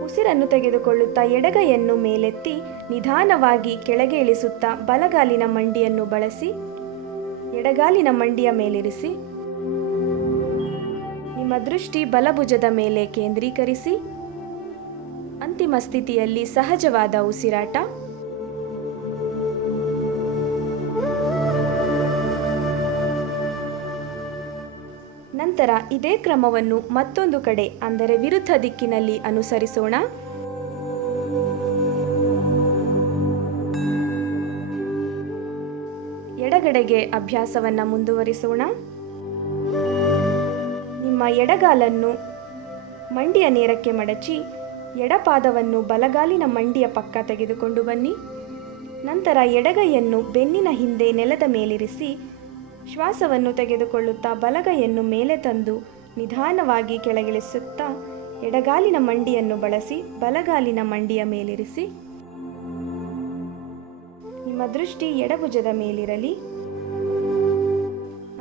ಉಸಿರನ್ನು ತೆಗೆದುಕೊಳ್ಳುತ್ತಾ ಎಡಗೈಯನ್ನು ಮೇಲೆತ್ತಿ ನಿಧಾನವಾಗಿ ಕೆಳಗೆ ಇಳಿಸುತ್ತಾ ಬಲಗಾಲಿನ ಮಂಡಿಯನ್ನು ಬಳಸಿ ಎಡಗಾಲಿನ ಮಂಡಿಯ ಮೇಲಿರಿಸಿ. ನಿಮ್ಮ ದೃಷ್ಟಿ ಬಲಭುಜದ ಮೇಲೆ ಕೇಂದ್ರೀಕರಿಸಿ. ಅಂತಿಮ ಸ್ಥಿತಿಯಲ್ಲಿ ಸಹಜವಾದ ಉಸಿರಾಟ. ನಂತರ ಇದೇ ಕ್ರಮವನ್ನು ಮತ್ತೊಂದು ಕಡೆ ಅಂದರೆ ವಿರುದ್ಧ ದಿಕ್ಕಿನಲ್ಲಿ ಅನುಸರಿಸೋಣ. ಎಡಗಡೆಗೆ ಅಭ್ಯಾಸವನ್ನು ಮುಂದುವರಿಸೋಣ. ನಿಮ್ಮ ಎಡಗಾಲನ್ನು ಮಂಡಿಯ ನೇರಕ್ಕೆ ಮಡಚಿ ಎಡಪಾದವನ್ನು ಬಲಗಾಲಿನ ಮಂಡಿಯ ಪಕ್ಕ ತೆಗೆದುಕೊಂಡು ಬನ್ನಿ. ನಂತರ ಎಡಗೈಯನ್ನು ಬೆನ್ನಿನ ಹಿಂದೆ ನೆಲದ ಮೇಲಿರಿಸಿ ಶ್ವಾಸವನ್ನು ತೆಗೆದುಕೊಳ್ಳುತ್ತಾ ಬಲಗೈಯನ್ನು ಮೇಲೆ ತಂದು ನಿಧಾನವಾಗಿ ಕೆಳಗಿಳಿಸುತ್ತಾ ಎಡಗಾಲಿನ ಮಂಡಿಯನ್ನು ಬಳಸಿ ಬಲಗಾಲಿನ ಮಂಡಿಯ ಮೇಲಿರಿಸಿ. ನಿಮ್ಮ ದೃಷ್ಟಿ ಎಡಭುಜದ ಮೇಲಿರಲಿ.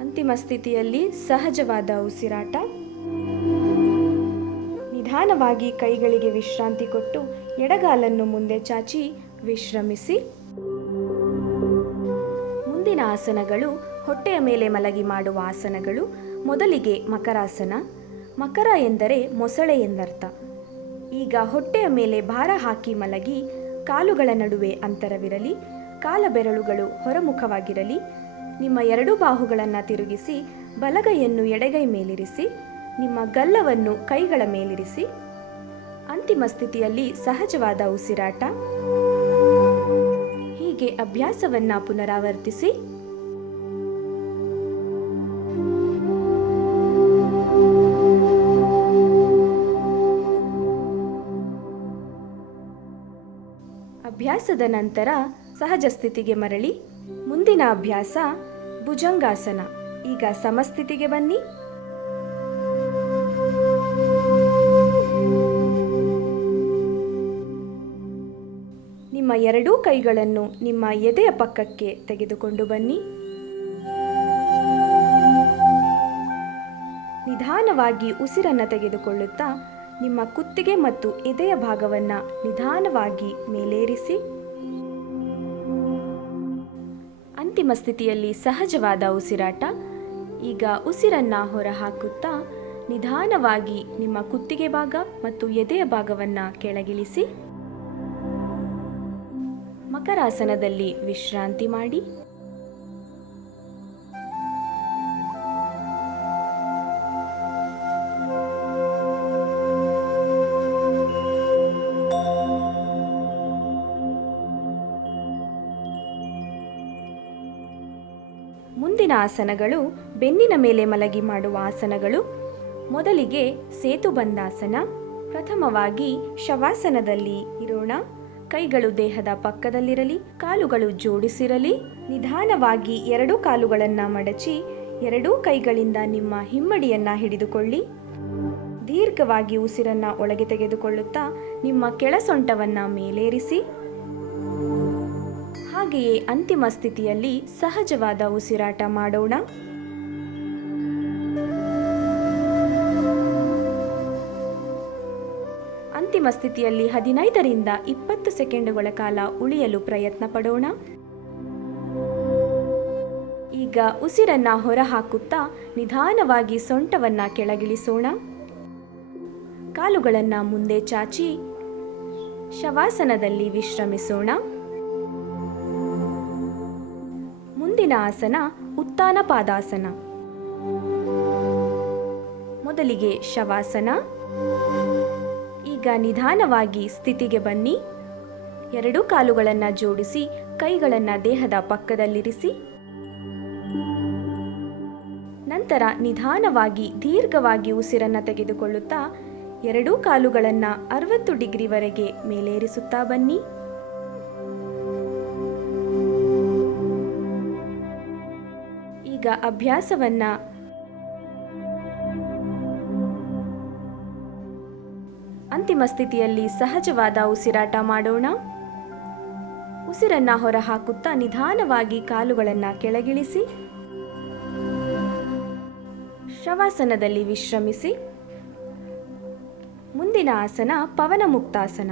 ಅಂತಿಮ ಸ್ಥಿತಿಯಲ್ಲಿ ಸಹಜವಾದ ಉಸಿರಾಟ. ನಿಧಾನವಾಗಿ ಕೈಗಳಿಗೆ ವಿಶ್ರಾಂತಿ ಕೊಟ್ಟು ಎಡಗಾಲನ್ನು ಮುಂದೆ ಚಾಚಿ ವಿಶ್ರಮಿಸಿ. ಮುಂದಿನ ಆಸನಗಳು ಹೊಟ್ಟೆಯ ಮೇಲೆ ಮಲಗಿ ಮಾಡುವ ಆಸನಗಳು. ಮೊದಲಿಗೆ ಮಕರಾಸನ. ಮಕರ ಎಂದರೆ ಮೊಸಳೆ ಎಂದರ್ಥ. ಈಗ ಹೊಟ್ಟೆಯ ಮೇಲೆ ಭಾರ ಹಾಕಿ ಮಲಗಿ ಕಾಲುಗಳ ನಡುವೆ ಅಂತರವಿರಲಿ. ಕಾಲ ಬೆರಳುಗಳು ಹೊರಮುಖವಾಗಿರಲಿ. ನಿಮ್ಮ ಎರಡೂ ಬಾಹುಗಳನ್ನು ತಿರುಗಿಸಿ ಬಲಗೈಯನ್ನು ಎಡಗೈ ಮೇಲಿರಿಸಿ. ನಿಮ್ಮ ಗಲ್ಲವನ್ನು ಕೈಗಳ ಮೇಲಿರಿಸಿ. ಅಂತಿಮ ಸ್ಥಿತಿಯಲ್ಲಿ ಸಹಜವಾದ ಉಸಿರಾಟ. ಹೀಗೆ ಅಭ್ಯಾಸವನ್ನು ಪುನರಾವರ್ತಿಸಿ. ಅಭ್ಯಾಸದ ನಂತರ ಸಹಜ ಸ್ಥಿತಿಗೆ ಮರಳಿ. ಮುಂದಿನ ಅಭ್ಯಾಸ ಭುಜಂಗಾಸನ. ಈಗ ಸಮಸ್ಥಿತಿಗೆ ಬನ್ನಿ. ನಿಮ್ಮ ಎರಡೂ ಕೈಗಳನ್ನು ನಿಮ್ಮ ಎದೆಯ ಪಕ್ಕಕ್ಕೆ ತೆಗೆದುಕೊಂಡು ಬನ್ನಿ. ನಿಧಾನವಾಗಿ ಉಸಿರನ್ನು ತೆಗೆದುಕೊಳ್ಳುತ್ತಾ ನಿಮ್ಮ ಕುತ್ತಿಗೆ ಮತ್ತು ಎದೆಯ ಭಾಗವನ್ನು ನಿಧಾನವಾಗಿ ಮೇಲೇರಿಸಿ. ಅಂತಿಮ ಸ್ಥಿತಿಯಲ್ಲಿ ಸಹಜವಾದ ಉಸಿರಾಟ. ಈಗ ಉಸಿರನ್ನು ಹೊರಹಾಕುತ್ತಾ ನಿಧಾನವಾಗಿ ನಿಮ್ಮ ಕುತ್ತಿಗೆ ಭಾಗ ಮತ್ತು ಎದೆಯ ಭಾಗವನ್ನು ಕೆಳಗಿಳಿಸಿ. ಮಕರಾಸನದಲ್ಲಿ ವಿಶ್ರಾಂತಿ ಮಾಡಿ. ಮುಂದಿನ ಆಸನಗಳು ಬೆನ್ನಿನ ಮೇಲೆ ಮಲಗಿ ಮಾಡುವ ಆಸನಗಳು. ಮೊದಲಿಗೆ ಸೇತುಬಂಧಾಸನ. ಪ್ರಥಮವಾಗಿ ಶವಾಸನದಲ್ಲಿ ಇರೋಣ. ಕೈಗಳು ದೇಹದ ಪಕ್ಕದಲ್ಲಿರಲಿ, ಕಾಲುಗಳು ಜೋಡಿಸಿರಲಿ. ನಿಧಾನವಾಗಿ ಎರಡೂ ಕಾಲುಗಳನ್ನು ಮಡಚಿ ಎರಡೂ ಕೈಗಳಿಂದ ನಿಮ್ಮ ಹಿಮ್ಮಡಿಯನ್ನು ಹಿಡಿದುಕೊಳ್ಳಿ. ದೀರ್ಘವಾಗಿ ಉಸಿರನ್ನು ಒಳಗೆ ತೆಗೆದುಕೊಳ್ಳುತ್ತಾ ನಿಮ್ಮ ಕೆಳಸೊಂಟವನ್ನು ಮೇಲೇರಿಸಿ. ಹಾಗೆಯೇ ಅಂತಿಮ ಸ್ಥಿತಿಯಲ್ಲಿ ಸಹಜವಾದ ಉಸಿರಾಟ ಮಾಡೋಣ. ಅಂತಿಮ ಸ್ಥಿತಿಯಲ್ಲಿ 15 ರಿಂದ 20 ಸೆಕೆಂಡುಗಳ ಕಾಲ ಉಳಿಯಲು ಪ್ರಯತ್ನ ಪಡೋಣ. ಈಗ ಉಸಿರನ್ನ ಹೊರಹಾಕುತ್ತಾ ನಿಧಾನವಾಗಿ ಸೊಂಟವನ್ನು ಕೆಳಗಿಳಿಸೋಣ. ಕಾಲುಗಳನ್ನು ಮುಂದೆ ಚಾಚಿ ಶವಾಸನದಲ್ಲಿ ವಿಶ್ರಮಿಸೋಣ. ಮುಂದಿನ ಆಸನ ಉತ್ಥಾನ ಪಾದಾಸನ. ಮೊದಲಿಗೆ ಶವಾಸನ. ಈಗ ನಿಧಾನವಾಗಿ ಸ್ಥಿತಿಗೆ ಬನ್ನಿ. ಎರಡೂ ಕಾಲುಗಳನ್ನು ಜೋಡಿಸಿ ಕೈಗಳನ್ನು ದೇಹದ ಪಕ್ಕದಲ್ಲಿರಿಸಿ. ನಂತರ ನಿಧಾನವಾಗಿ ದೀರ್ಘವಾಗಿ ಉಸಿರನ್ನು ತೆಗೆದುಕೊಳ್ಳುತ್ತಾ ಎರಡೂ ಕಾಲುಗಳನ್ನು 60 ಡಿಗ್ರಿವರೆಗೆ ಮೇಲೇರಿಸುತ್ತಾ ಬನ್ನಿ. ಈಗ ಅಭ್ಯಾಸವನ್ನ ಅಂತಿಮ ಸ್ಥಿತಿಯಲ್ಲಿ ಸಹಜವಾದ ಉಸಿರಾಟ ಮಾಡೋಣ. ಉಸಿರನ್ನ ಹೊರಹಾಕುತ್ತಾ ನಿಧಾನವಾಗಿ ಕಾಲುಗಳನ್ನು ಕೆಳಗಿಳಿಸಿ ಶವಾಸನದಲ್ಲಿ ವಿಶ್ರಮಿಸಿ. ಮುಂದಿನ ಆಸನ ಪವನ ಮುಕ್ತಾಸನ.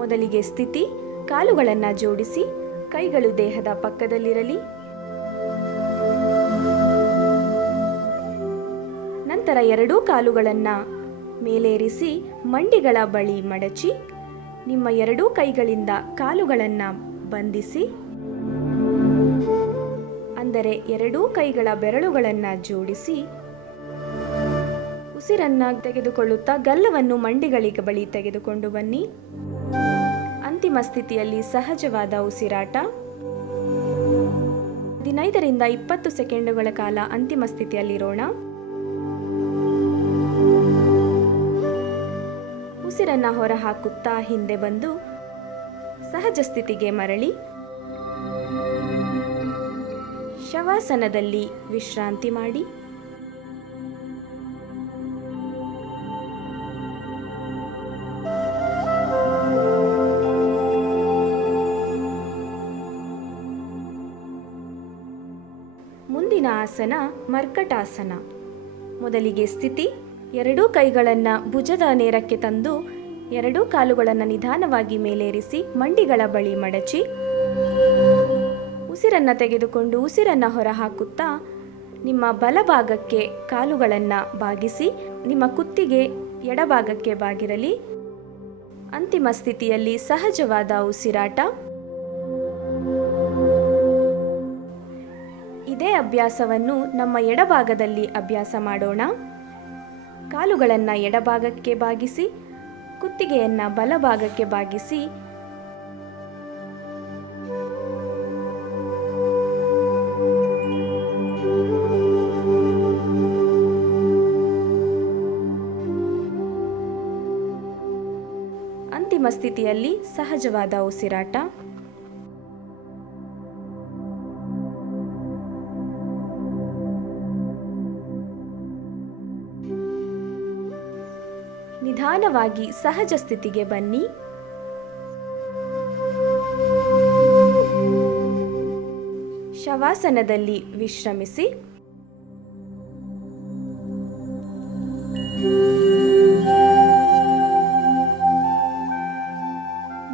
ಮೊದಲಿಗೆ ಸ್ಥಿತಿ. ಕಾಲುಗಳನ್ನು ಜೋಡಿಸಿ ಕೈಗಳು ದೇಹದ ಪಕ್ಕದಲ್ಲಿರಲಿ. ನಂತರ ಎರಡೂ ಕಾಲುಗಳನ್ನು ಮೇಲೇರಿಸಿ ಮಂಡಿಗಳ ಬಳಿ ಮಡಚಿ ನಿಮ್ಮ ಎರಡೂ ಕೈಗಳಿಂದ ಕಾಲುಗಳನ್ನು ಬಂಧಿಸಿ. ಅಂದರೆ ಎರಡೂ ಕೈಗಳ ಬೆರಳುಗಳನ್ನು ಜೋಡಿಸಿ ಉಸಿರನ್ನು ತೆಗೆದುಕೊಳ್ಳುತ್ತಾ ಗಲ್ಲವನ್ನು ಮಂಡಿಗಳಿಗೆ ಬಳಿ ತೆಗೆದುಕೊಂಡು ಬನ್ನಿ. ಅಂತಿಮ ಸ್ಥಿತಿಯಲ್ಲಿ ಸಹಜವಾದ ಉಸಿರಾಟ. 15 ರಿಂದ 20 ಸೆಕೆಂಡುಗಳ ಕಾಲ ಅಂತಿಮ ಸ್ಥಿತಿಯಲ್ಲಿರೋಣ. ಉಸಿರನ್ನ ಹೊರಹಾಕುತ್ತಾ ಹಿಂದೆ ಬಂದು ಸಹಜ ಸ್ಥಿತಿಗೆ ಮರಳಿ ಶವಾಸನದಲ್ಲಿ ವಿಶ್ರಾಂತಿ ಮಾಡಿ. ಮುಂದಿನ ಆಸನ ಮರ್ಕಟಾಸನ. ಮೊದಲಿಗೆ ಸ್ಥಿತಿ. ಎರಡೂ ಕೈಗಳನ್ನು ಭುಜದ ನೇರಕ್ಕೆ ತಂದು ಎರಡೂ ಕಾಲುಗಳನ್ನು ನಿಧಾನವಾಗಿ ಮೇಲೇರಿಸಿ ಮಂಡಿಗಳ ಬಳಿ ಮಡಚಿ ಉಸಿರನ್ನು ತೆಗೆದುಕೊಂಡು ಉಸಿರನ್ನು ಹೊರಹಾಕುತ್ತಾ ನಿಮ್ಮ ಬಲಭಾಗಕ್ಕೆ ಕಾಲುಗಳನ್ನು ಬಾಗಿಸಿ ನಿಮ್ಮ ಕುತ್ತಿಗೆ ಎಡಭಾಗಕ್ಕೆ ಬಾಗಿರಲಿ. ಅಂತಿಮ ಸ್ಥಿತಿಯಲ್ಲಿ ಸಹಜವಾದ ಉಸಿರಾಟ. ಇದೇ ಅಭ್ಯಾಸವನ್ನು ನಮ್ಮ ಎಡಭಾಗದಲ್ಲಿ ಅಭ್ಯಾಸ ಮಾಡೋಣ. ಕಾಲುಗಳನ್ನು ಎಡಭಾಗಕ್ಕೆ ಬಾಗಿಸಿ, ಕುತ್ತಿಗೆಯನ್ನು ಬಲಭಾಗಕ್ಕೆ ಬಾಗಿಸಿ ಅಂತಿಮ ಸ್ಥಿತಿಯಲ್ಲಿ ಸಹಜವಾದ ಉಸಿರಾಟ. ನಿಧಾನವಾಗಿ ಸಹಜ ಸ್ಥಿತಿಗೆ ಬನ್ನಿ. ಶವಾಸನದಲ್ಲಿ ವಿಶ್ರಮಿಸಿ.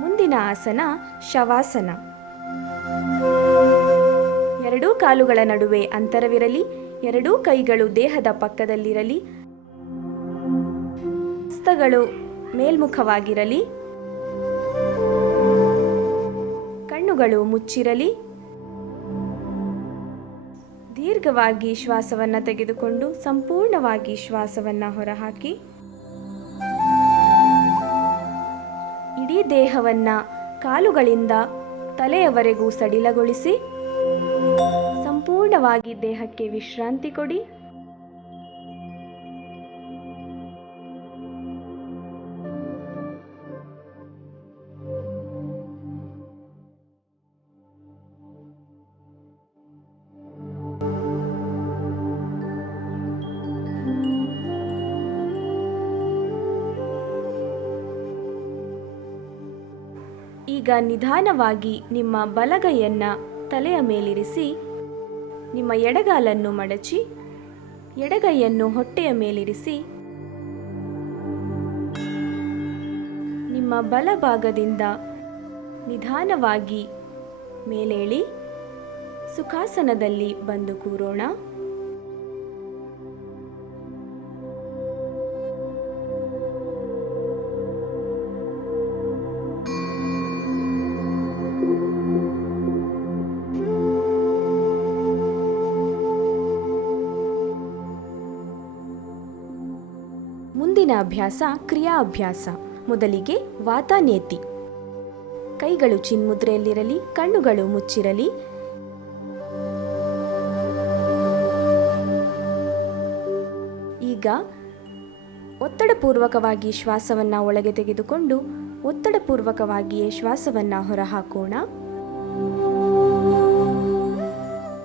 ಮುಂದಿನ ಆಸನ ಶವಾಸನ. ಎರಡೂ ಕಾಲುಗಳ ನಡುವೆ ಅಂತರವಿರಲಿ. ಎರಡೂ ಕೈಗಳು ದೇಹದ ಪಕ್ಕದಲ್ಲಿರಲಿ. ಹಸ್ತಗಳು ಮೇಲ್ಮುಖವಾಗಿರಲಿ. ಕಣ್ಣುಗಳು ಮುಚ್ಚಿರಲಿ. ದೀರ್ಘವಾಗಿ ಶ್ವಾಸವನ್ನು ತೆಗೆದುಕೊಂಡು ಸಂಪೂರ್ಣವಾಗಿ ಶ್ವಾಸವನ್ನು ಹೊರಹಾಕಿ. ಇಡೀ ದೇಹವನ್ನು ಕಾಲುಗಳಿಂದ ತಲೆಯವರೆಗೂ ಸಡಿಲಗೊಳಿಸಿ ಸಂಪೂರ್ಣವಾಗಿ ದೇಹಕ್ಕೆ ವಿಶ್ರಾಂತಿ ಕೊಡಿ. ಈಗ ನಿಧಾನವಾಗಿ ನಿಮ್ಮ ಬಲಗೈಯನ್ನು ತಲೆಯ ಮೇಲಿರಿಸಿ, ನಿಮ್ಮ ಎಡಗಾಲನ್ನು ಮಡಚಿ, ಎಡಗೈಯನ್ನು ಹೊಟ್ಟೆಯ ಮೇಲಿರಿಸಿ, ನಿಮ್ಮ ಬಲಭಾಗದಿಂದ ನಿಧಾನವಾಗಿ ಮೇಲೇಳಿ ಸುಖಾಸನದಲ್ಲಿ ಬಂದು ಕೂರೋಣ. ಮುಂದಿನ ಅಭ್ಯಾಸ ಕ್ರಿಯಾ ಅಭ್ಯಾಸ. ಮೊದಲಿಗೆ ವಾತಾನೇತಿ. ಕೈಗಳು ಚಿನ್ಮುದ್ರೆಯಲ್ಲಿರಲಿ, ಕಣ್ಣುಗಳು ಮುಚ್ಚಿರಲಿ. ಈಗ ಒತ್ತಡಪೂರ್ವಕವಾಗಿ ಶ್ವಾಸವನ್ನು ಒಳಗೆ ತೆಗೆದುಕೊಂಡು ಒತ್ತಡಪೂರ್ವಕವಾಗಿಯೇ ಶ್ವಾಸವನ್ನು ಹೊರಹಾಕೋಣ.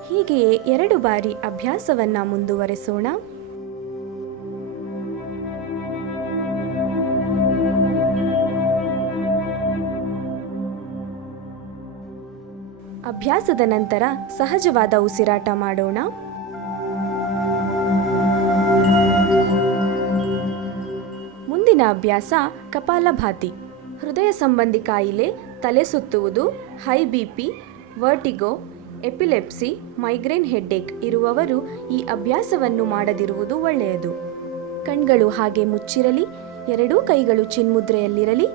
ಹೀಗೆಯೇ 2 ಬಾರಿ ಅಭ್ಯಾಸವನ್ನು ಮುಂದುವರೆಸೋಣ. ಅಭ್ಯಾಸದ ನಂತರ ಸಹಜವಾದ ಉಸಿರಾಟ ಮಾಡೋಣ. ಮುಂದಿನ ಅಭ್ಯಾಸ ಕಪಾಲಭಾತಿ. ಹೃದಯ ಸಂಬಂಧಿ ಕಾಯಿಲೆ, ತಲೆ ಸುತ್ತುವುದು, high BP, vertigo, epilepsy, migraine headache ಇರುವವರು ಈ ಅಭ್ಯಾಸವನ್ನು ಮಾಡದಿರುವುದು ಒಳ್ಳೆಯದು. ಕಣ್ಗಳು ಹಾಗೆ ಮುಚ್ಚಿರಲಿ. ಎರಡೂ ಕೈಗಳು ಚಿನ್ಮುದ್ರೆಯಲ್ಲಿರಲಿ.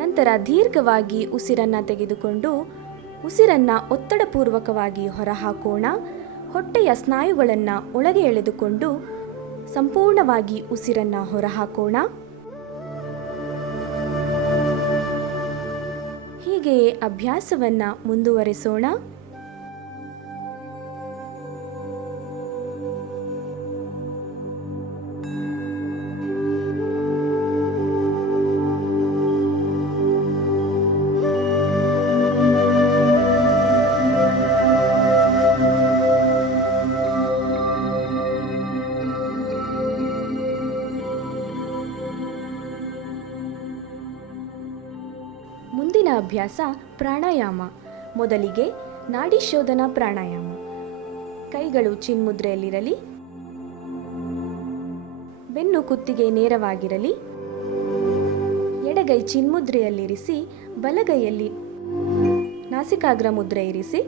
ನಂತರ ದೀರ್ಘವಾಗಿ ಉಸಿರನ್ನು ತೆಗೆದುಕೊಂಡು ಉಸಿರನ್ನು ಒತ್ತಡಪೂರ್ವಕವಾಗಿ ಹೊರಹಾಕೋಣ. ಹೊಟ್ಟೆಯ ಸ್ನಾಯುಗಳನ್ನು ಒಳಗೆ ಎಳೆದುಕೊಂಡು ಸಂಪೂರ್ಣವಾಗಿ ಉಸಿರನ್ನು ಹೊರಹಾಕೋಣ. ಹೀಗೆಯೇ ಅಭ್ಯಾಸವನ್ನು ಮುಂದುವರೆಸೋಣ. ಮುಂದಿನ ಅಭ್ಯಾಸ ಪ್ರಾಣಾಯಾಮ. ಮೊದಲಿಗೆ ನಾಡಿ ಶೋಧನಾ ಪ್ರಾಣಾಯಾಮ. ಕೈಗಳು ಚಿನ್ಮುದ್ರೆಯಲ್ಲಿರಲಿ. ಬೆನ್ನು ಕುತ್ತಿಗೆ ನೇರವಾಗಿರಲಿ. ಎಡಗೈ ಚಿನ್ಮುದ್ರೆಯಲ್ಲಿರಿಸಿ, ಬಲಗೈಯಲ್ಲಿ ನಾಸಿಕಾಗ್ರ ಮುದ್ರೆ ಇರಿಸಿ.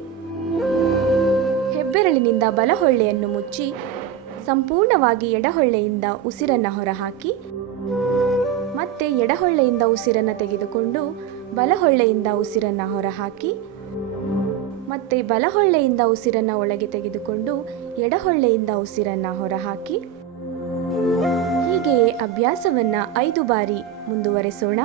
ಹೆಬ್ಬೆರಳಿನಿಂದ ಬಲಹೊಳ್ಳೆಯನ್ನು ಮುಚ್ಚಿ ಸಂಪೂರ್ಣವಾಗಿ ಎಡಹೊಳ್ಳೆಯಿಂದ ಉಸಿರನ್ನು ಹೊರಹಾಕಿ ಮತ್ತೆ ಎಡಹೊಳ್ಳೆಯಿಂದ ಉಸಿರನ್ನು ತೆಗೆದುಕೊಂಡು ಬಲಹೊಳ್ಳೆಯಿಂದ ಉಸಿರನ್ನು ಹೊರಹಾಕಿ ಮತ್ತೆ ಬಲಹೊಳ್ಳೆಯಿಂದ ಉಸಿರನ್ನು ಒಳಗೆ ತೆಗೆದುಕೊಂಡು ಎಡಹೊಳ್ಳೆಯಿಂದ ಉಸಿರನ್ನು ಹೊರಹಾಕಿ. ಹೀಗೆಯೇ ಅಭ್ಯಾಸವನ್ನು 5 ಬಾರಿ ಮುಂದುವರೆಸೋಣ.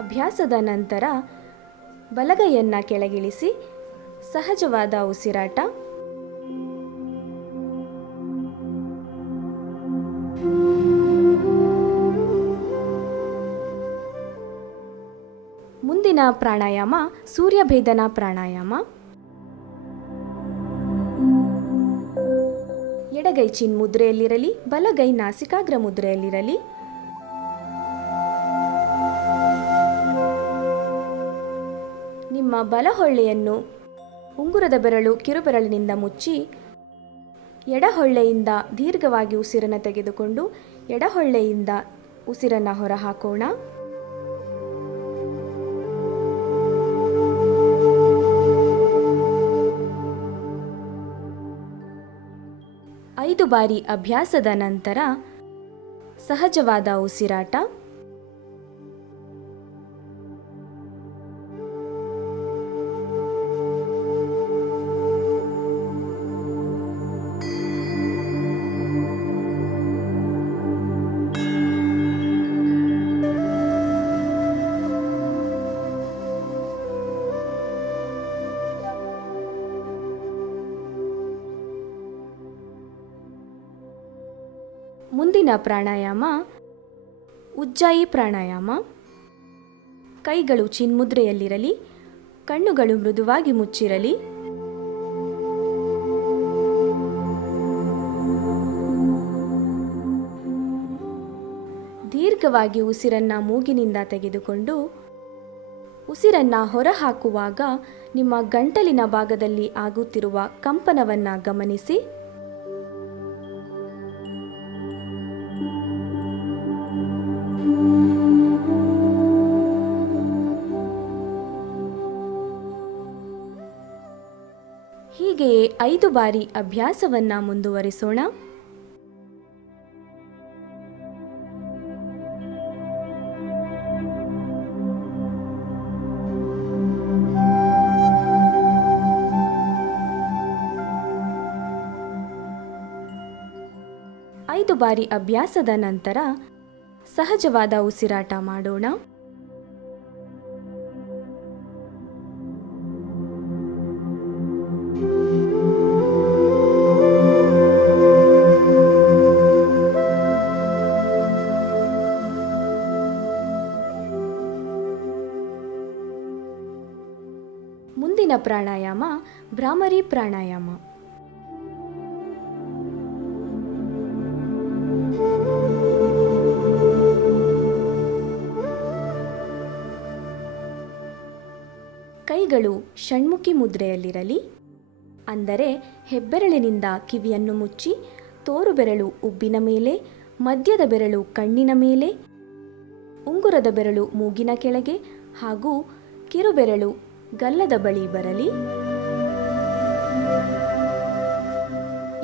ಅಭ್ಯಾಸದ ನಂತರ ಬಲಗೈಯನ್ನು ಕೆಳಗಿಳಿಸಿ ಸಹಜವಾದ ಉಸಿರಾಟ. ಮುಂದಿನ ಪ್ರಾಣಾಯಾಮ ಸೂರ್ಯಭೇದನ ಪ್ರಾಣಾಯಾಮ. ಎಡಗೈ ಚಿನ್ ಮುದ್ರೆಯಲ್ಲಿರಲಿ, ಬಲಗೈ ನಾಸಿಕಾಗ್ರ ಮುದ್ರೆಯಲ್ಲಿರಲಿ. ನಿಮ್ಮ ಬಲಹೊಳ್ಳೆಯನ್ನು ಉಂಗುರದ ಬೆರಳು ಕಿರುಬೆರಳಿನಿಂದ ಮುಚ್ಚಿ ಎಡಹೊಳ್ಳೆಯಿಂದ ದೀರ್ಘವಾಗಿ ಉಸಿರನ್ನು ತೆಗೆದುಕೊಂಡು ಎಡಹೊಳ್ಳೆಯಿಂದ ಉಸಿರನ್ನು ಹೊರಹಾಕೋಣ. ಐದು ಬಾರಿ ಅಭ್ಯಾಸದ ನಂತರ ಸಹಜವಾದ ಉಸಿರಾಟ. ಮುಂದಿನ ಪ್ರಾಣಾಯಾಮ ಉಜ್ಜಾಯಿ ಪ್ರಾಣಾಯಾಮ. ಕೈಗಳು ಚಿನ್ಮುದ್ರೆಯಲ್ಲಿರಲಿ, ಕಣ್ಣುಗಳು ಮೃದುವಾಗಿ ಮುಚ್ಚಿರಲಿ. ದೀರ್ಘವಾಗಿ ಉಸಿರನ್ನು ಮೂಗಿನಿಂದ ತೆಗೆದುಕೊಂಡು ಉಸಿರನ್ನು ಹೊರಹಾಕುವಾಗ ನಿಮ್ಮ ಗಂಟಲಿನ ಭಾಗದಲ್ಲಿ ಆಗುತ್ತಿರುವ ಕಂಪನವನ್ನು ಗಮನಿಸಿ. ಹೀಗೆಯೇ 5 ಬಾರಿ ಅಭ್ಯಾಸವನ್ನು ಮುಂದುವರಿಸೋಣ. ಐದು ಬಾರಿ ಅಭ್ಯಾಸದ ನಂತರ ಸಹಜವಾದ ಉಸಿರಾಟ ಮಾಡೋಣ. ಮುಂದಿನ ಪ್ರಾಣಾಯಾಮ ಭ್ರಾಮರಿ ಪ್ರಾಣಾಯಾಮ. ಕೈಗಳು ಷಣ್ಮುಖಿ ಮುದ್ರೆಯಲ್ಲಿರಲಿ, ಅಂದರೆ ಹೆಬ್ಬೆರಳಿನಿಂದ ಕಿವಿಯನ್ನು ಮುಚ್ಚಿ, ತೋರು ಬೆರಳು ಉಬ್ಬಿನ ಮೇಲೆ, ಮಧ್ಯದ ಬೆರಳು ಕಣ್ಣಿನ ಮೇಲೆ, ಉಂಗುರದ ಬೆರಳು ಮೂಗಿನ ಕೆಳಗೆ ಹಾಗೂ ಕಿರುಬೆರಳು ಗಲ್ಲದ ಬಳಿ ಬರಲಿ.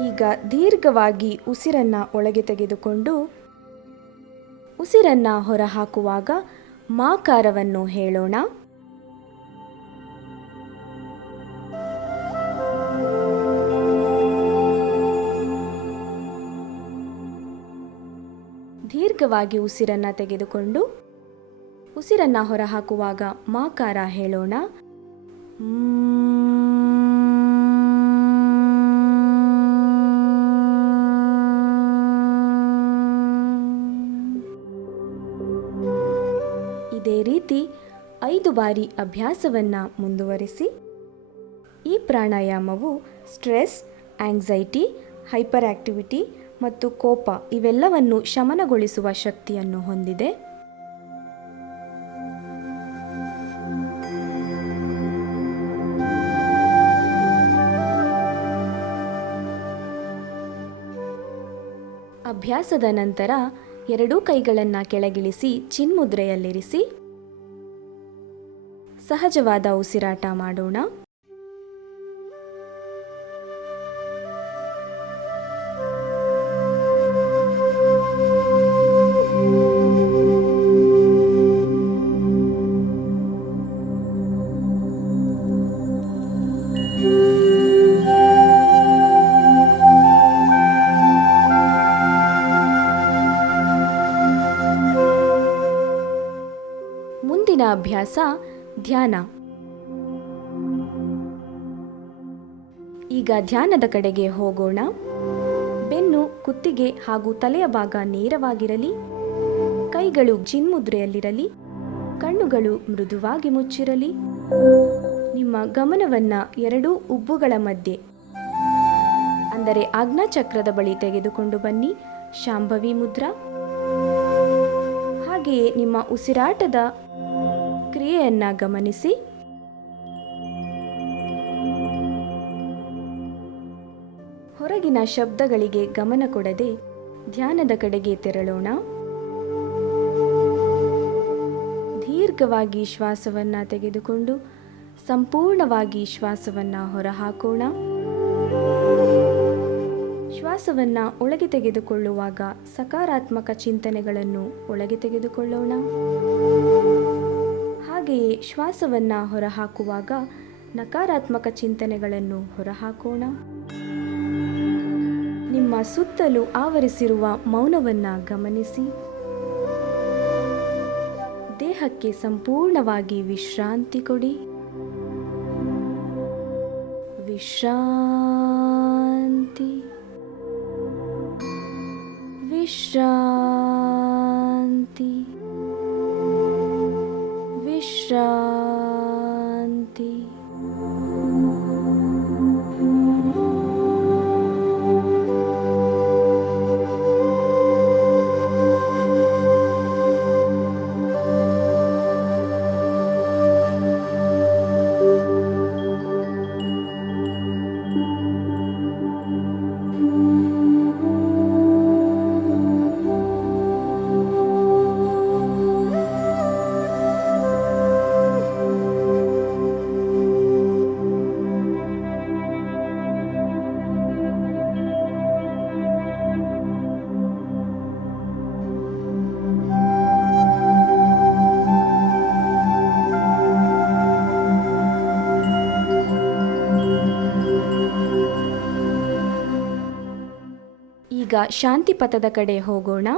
ಈಗ ದೀರ್ಘವಾಗಿ ಉಸಿರನ್ನು ಒಳಗೆ ತೆಗೆದುಕೊಂಡು ಉಸಿರನ್ನು ಹೊರಹಾಕುವಾಗ ಮಾಕಾರವನ್ನು ಹೇಳೋಣ. ದೀರ್ಘವಾಗಿ ಉಸಿರನ್ನು ತೆಗೆದುಕೊಂಡು ಉಸಿರನ್ನು ಹೊರಹಾಕುವಾಗ ಮಾಕಾರ ಹೇಳೋಣ. ಇದೇ ರೀತಿ 5 ಬಾರಿ ಅಭ್ಯಾಸವನ್ನು ಮುಂದುವರಿಸಿ. ಈ ಪ್ರಾಣಾಯಾಮವು ಸ್ಟ್ರೆಸ್, ಆಂಗ್ಸೈಟಿ, ಹೈಪರ್ ಆಕ್ಟಿವಿಟಿ ಮತ್ತು ಕೋಪ ಇವೆಲ್ಲವನ್ನು ಶಮನಗೊಳಿಸುವ ಶಕ್ತಿಯನ್ನು ಹೊಂದಿದೆ. ಅಭ್ಯಾಸದ ನಂತರ 2 ಕೈಗಳನ್ನು ಕೆಳಗಿಳಿಸಿ ಚಿನ್ಮುದ್ರೆಯಲ್ಲಿರಿಸಿ ಸಹಜವಾದ ಉಸಿರಾಟ ಮಾಡೋಣ. ಮುಂದಿನ ಅಭ್ಯಾಸ ಧ್ಯಾನ. ಈಗ ಧ್ಯಾನದ ಕಡೆಗೆ ಹೋಗೋಣ. ಬೆನ್ನು, ಕುತ್ತಿಗೆ ಹಾಗೂ ತಲೆಯ ಭಾಗ ನೇರವಾಗಿರಲಿ. ಕೈಗಳು ಚಿನ್ಮುದ್ರೆಯಲ್ಲಿರಲಿ. ಕಣ್ಣುಗಳು ಮೃದುವಾಗಿ ಮುಚ್ಚಿರಲಿ. ನಿಮ್ಮ ಗಮನವನ್ನು 2 ಉಬ್ಬುಗಳ ಮಧ್ಯೆ ಅಂದರೆ ಆಜ್ಞಾಚಕ್ರದ ಬಳಿ ತೆಗೆದುಕೊಂಡು ಬನ್ನಿ. ಶಾಂಭವಿ ಮುದ್ರಾ. ಹಾಗೆಯೇ ನಿಮ್ಮ ಉಸಿರಾಟದ ಕ್ರಿಯೆಯನ್ನು ಗಮನಿಸಿ. ಹೊರಗಿನ ಶಬ್ದಗಳಿಗೆ ಗಮನ ಕೊಡದೆ ಧ್ಯಾನದ ಕಡೆಗೆ ತೆರಳೋಣ. ದೀರ್ಘವಾಗಿ ಶ್ವಾಸವನ್ನು ತೆಗೆದುಕೊಂಡು ಸಂಪೂರ್ಣವಾಗಿ ಶ್ವಾಸವನ್ನು ಹೊರಹಾಕೋಣ. ಶ್ವಾಸವನ್ನು ಒಳಗೆ ತೆಗೆದುಕೊಳ್ಳುವಾಗ ಸಕಾರಾತ್ಮಕ ಚಿಂತನೆಗಳನ್ನು ಒಳಗೆ ತೆಗೆದುಕೊಳ್ಳೋಣ. ಹಾಗೆಯೇ ಶ್ವಾಸವನ್ನು ಹೊರಹಾಕುವಾಗ ನಕಾರಾತ್ಮಕ ಚಿಂತನೆಗಳನ್ನು ಹೊರಹಾಕೋಣ. ನಿಮ್ಮ ಸುತ್ತಲೂ ಆವರಿಸಿರುವ ಮೌನವನ್ನು ಗಮನಿಸಿ. ದೇಹಕ್ಕೆ ಸಂಪೂರ್ಣವಾಗಿ ವಿಶ್ರಾಂತಿ ಕೊಡಿ. ವಿಶ್ರಾಂತಿ, ವಿಶ್ರಾಂತಿ, ವಿಶ್ರಾಂತಿ. ಈಗ ಶಾಂತಿ ಪಥದ ಕಡೆ ಹೋಗೋಣ.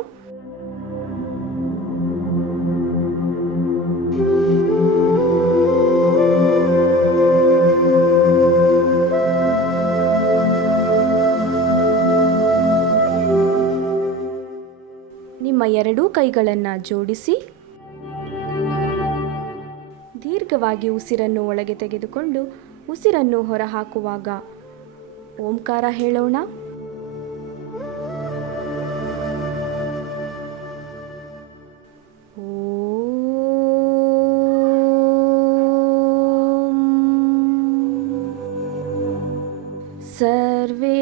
ನಿಮ್ಮ 2 ಕೈಗಳನ್ನು ಜೋಡಿಸಿ ದೀರ್ಘವಾಗಿ ಉಸಿರನ್ನು ಒಳಗೆ ತೆಗೆದುಕೊಂಡು ಉಸಿರನ್ನು ಹೊರಹಾಕುವಾಗ ಓಂಕಾರ ಹೇಳೋಣ. ಸರ್ವೇ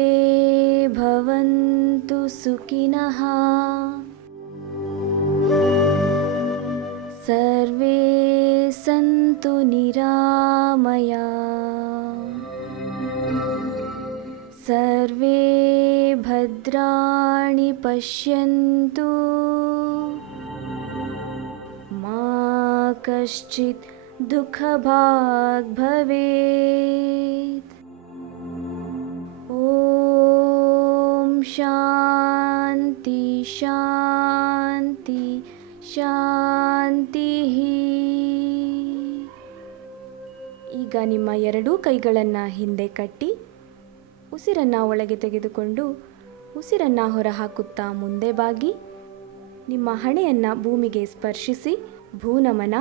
ಭವಂತು ಸುಖಿನಃ. ಸರ್ವೇ ಸಂತು ನಿರಾಮಯಾ. ಸರ್ವೇ ಭದ್ರಾಣಿ ಪಶ್ಯಂತು. ಮಾ ಕಶ್ಚಿತ್ ದುಃಖಭಾಗ್ ಭವೇತ್. ಓಂ ಶಾಂತಿ ಶಾಂತಿ ಶಾಂತಿ. ಈಗ ನಿಮ್ಮ 2 ಕೈಗಳನ್ನು ಹಿಂದೆ ಕಟ್ಟಿ ಉಸಿರನ್ನು ಒಳಗೆ ತೆಗೆದುಕೊಂಡು ಉಸಿರನ್ನು ಹೊರಹಾಕುತ್ತಾ ಮುಂದೆ ಬಾಗಿ ನಿಮ್ಮ ಹಣೆಯನ್ನು ಭೂಮಿಗೆ ಸ್ಪರ್ಶಿಸಿ ಭೂನಮನ.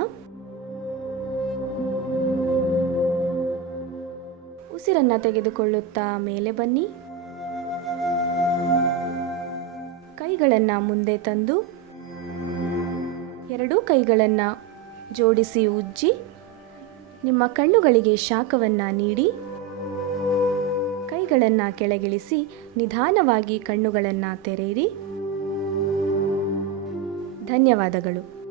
ಉಸಿರನ್ನು ತೆಗೆದುಕೊಳ್ಳುತ್ತಾ ಮೇಲೆ ಬನ್ನಿ. ಕೈಗಳನ್ನು ಮುಂದೆ ತಂದು ಎರಡೂ ಕೈಗಳನ್ನು ಜೋಡಿಸಿ ಉಜ್ಜಿ ನಿಮ್ಮ ಕಣ್ಣುಗಳಿಗೆ ಶಾಖವನ್ನು ನೀಡಿ ಕೈಗಳನ್ನು ಕೆಳಗಿಳಿಸಿ ನಿಧಾನವಾಗಿ ಕಣ್ಣುಗಳನ್ನು ತೆರೆಯಿರಿ. ಧನ್ಯವಾದಗಳು.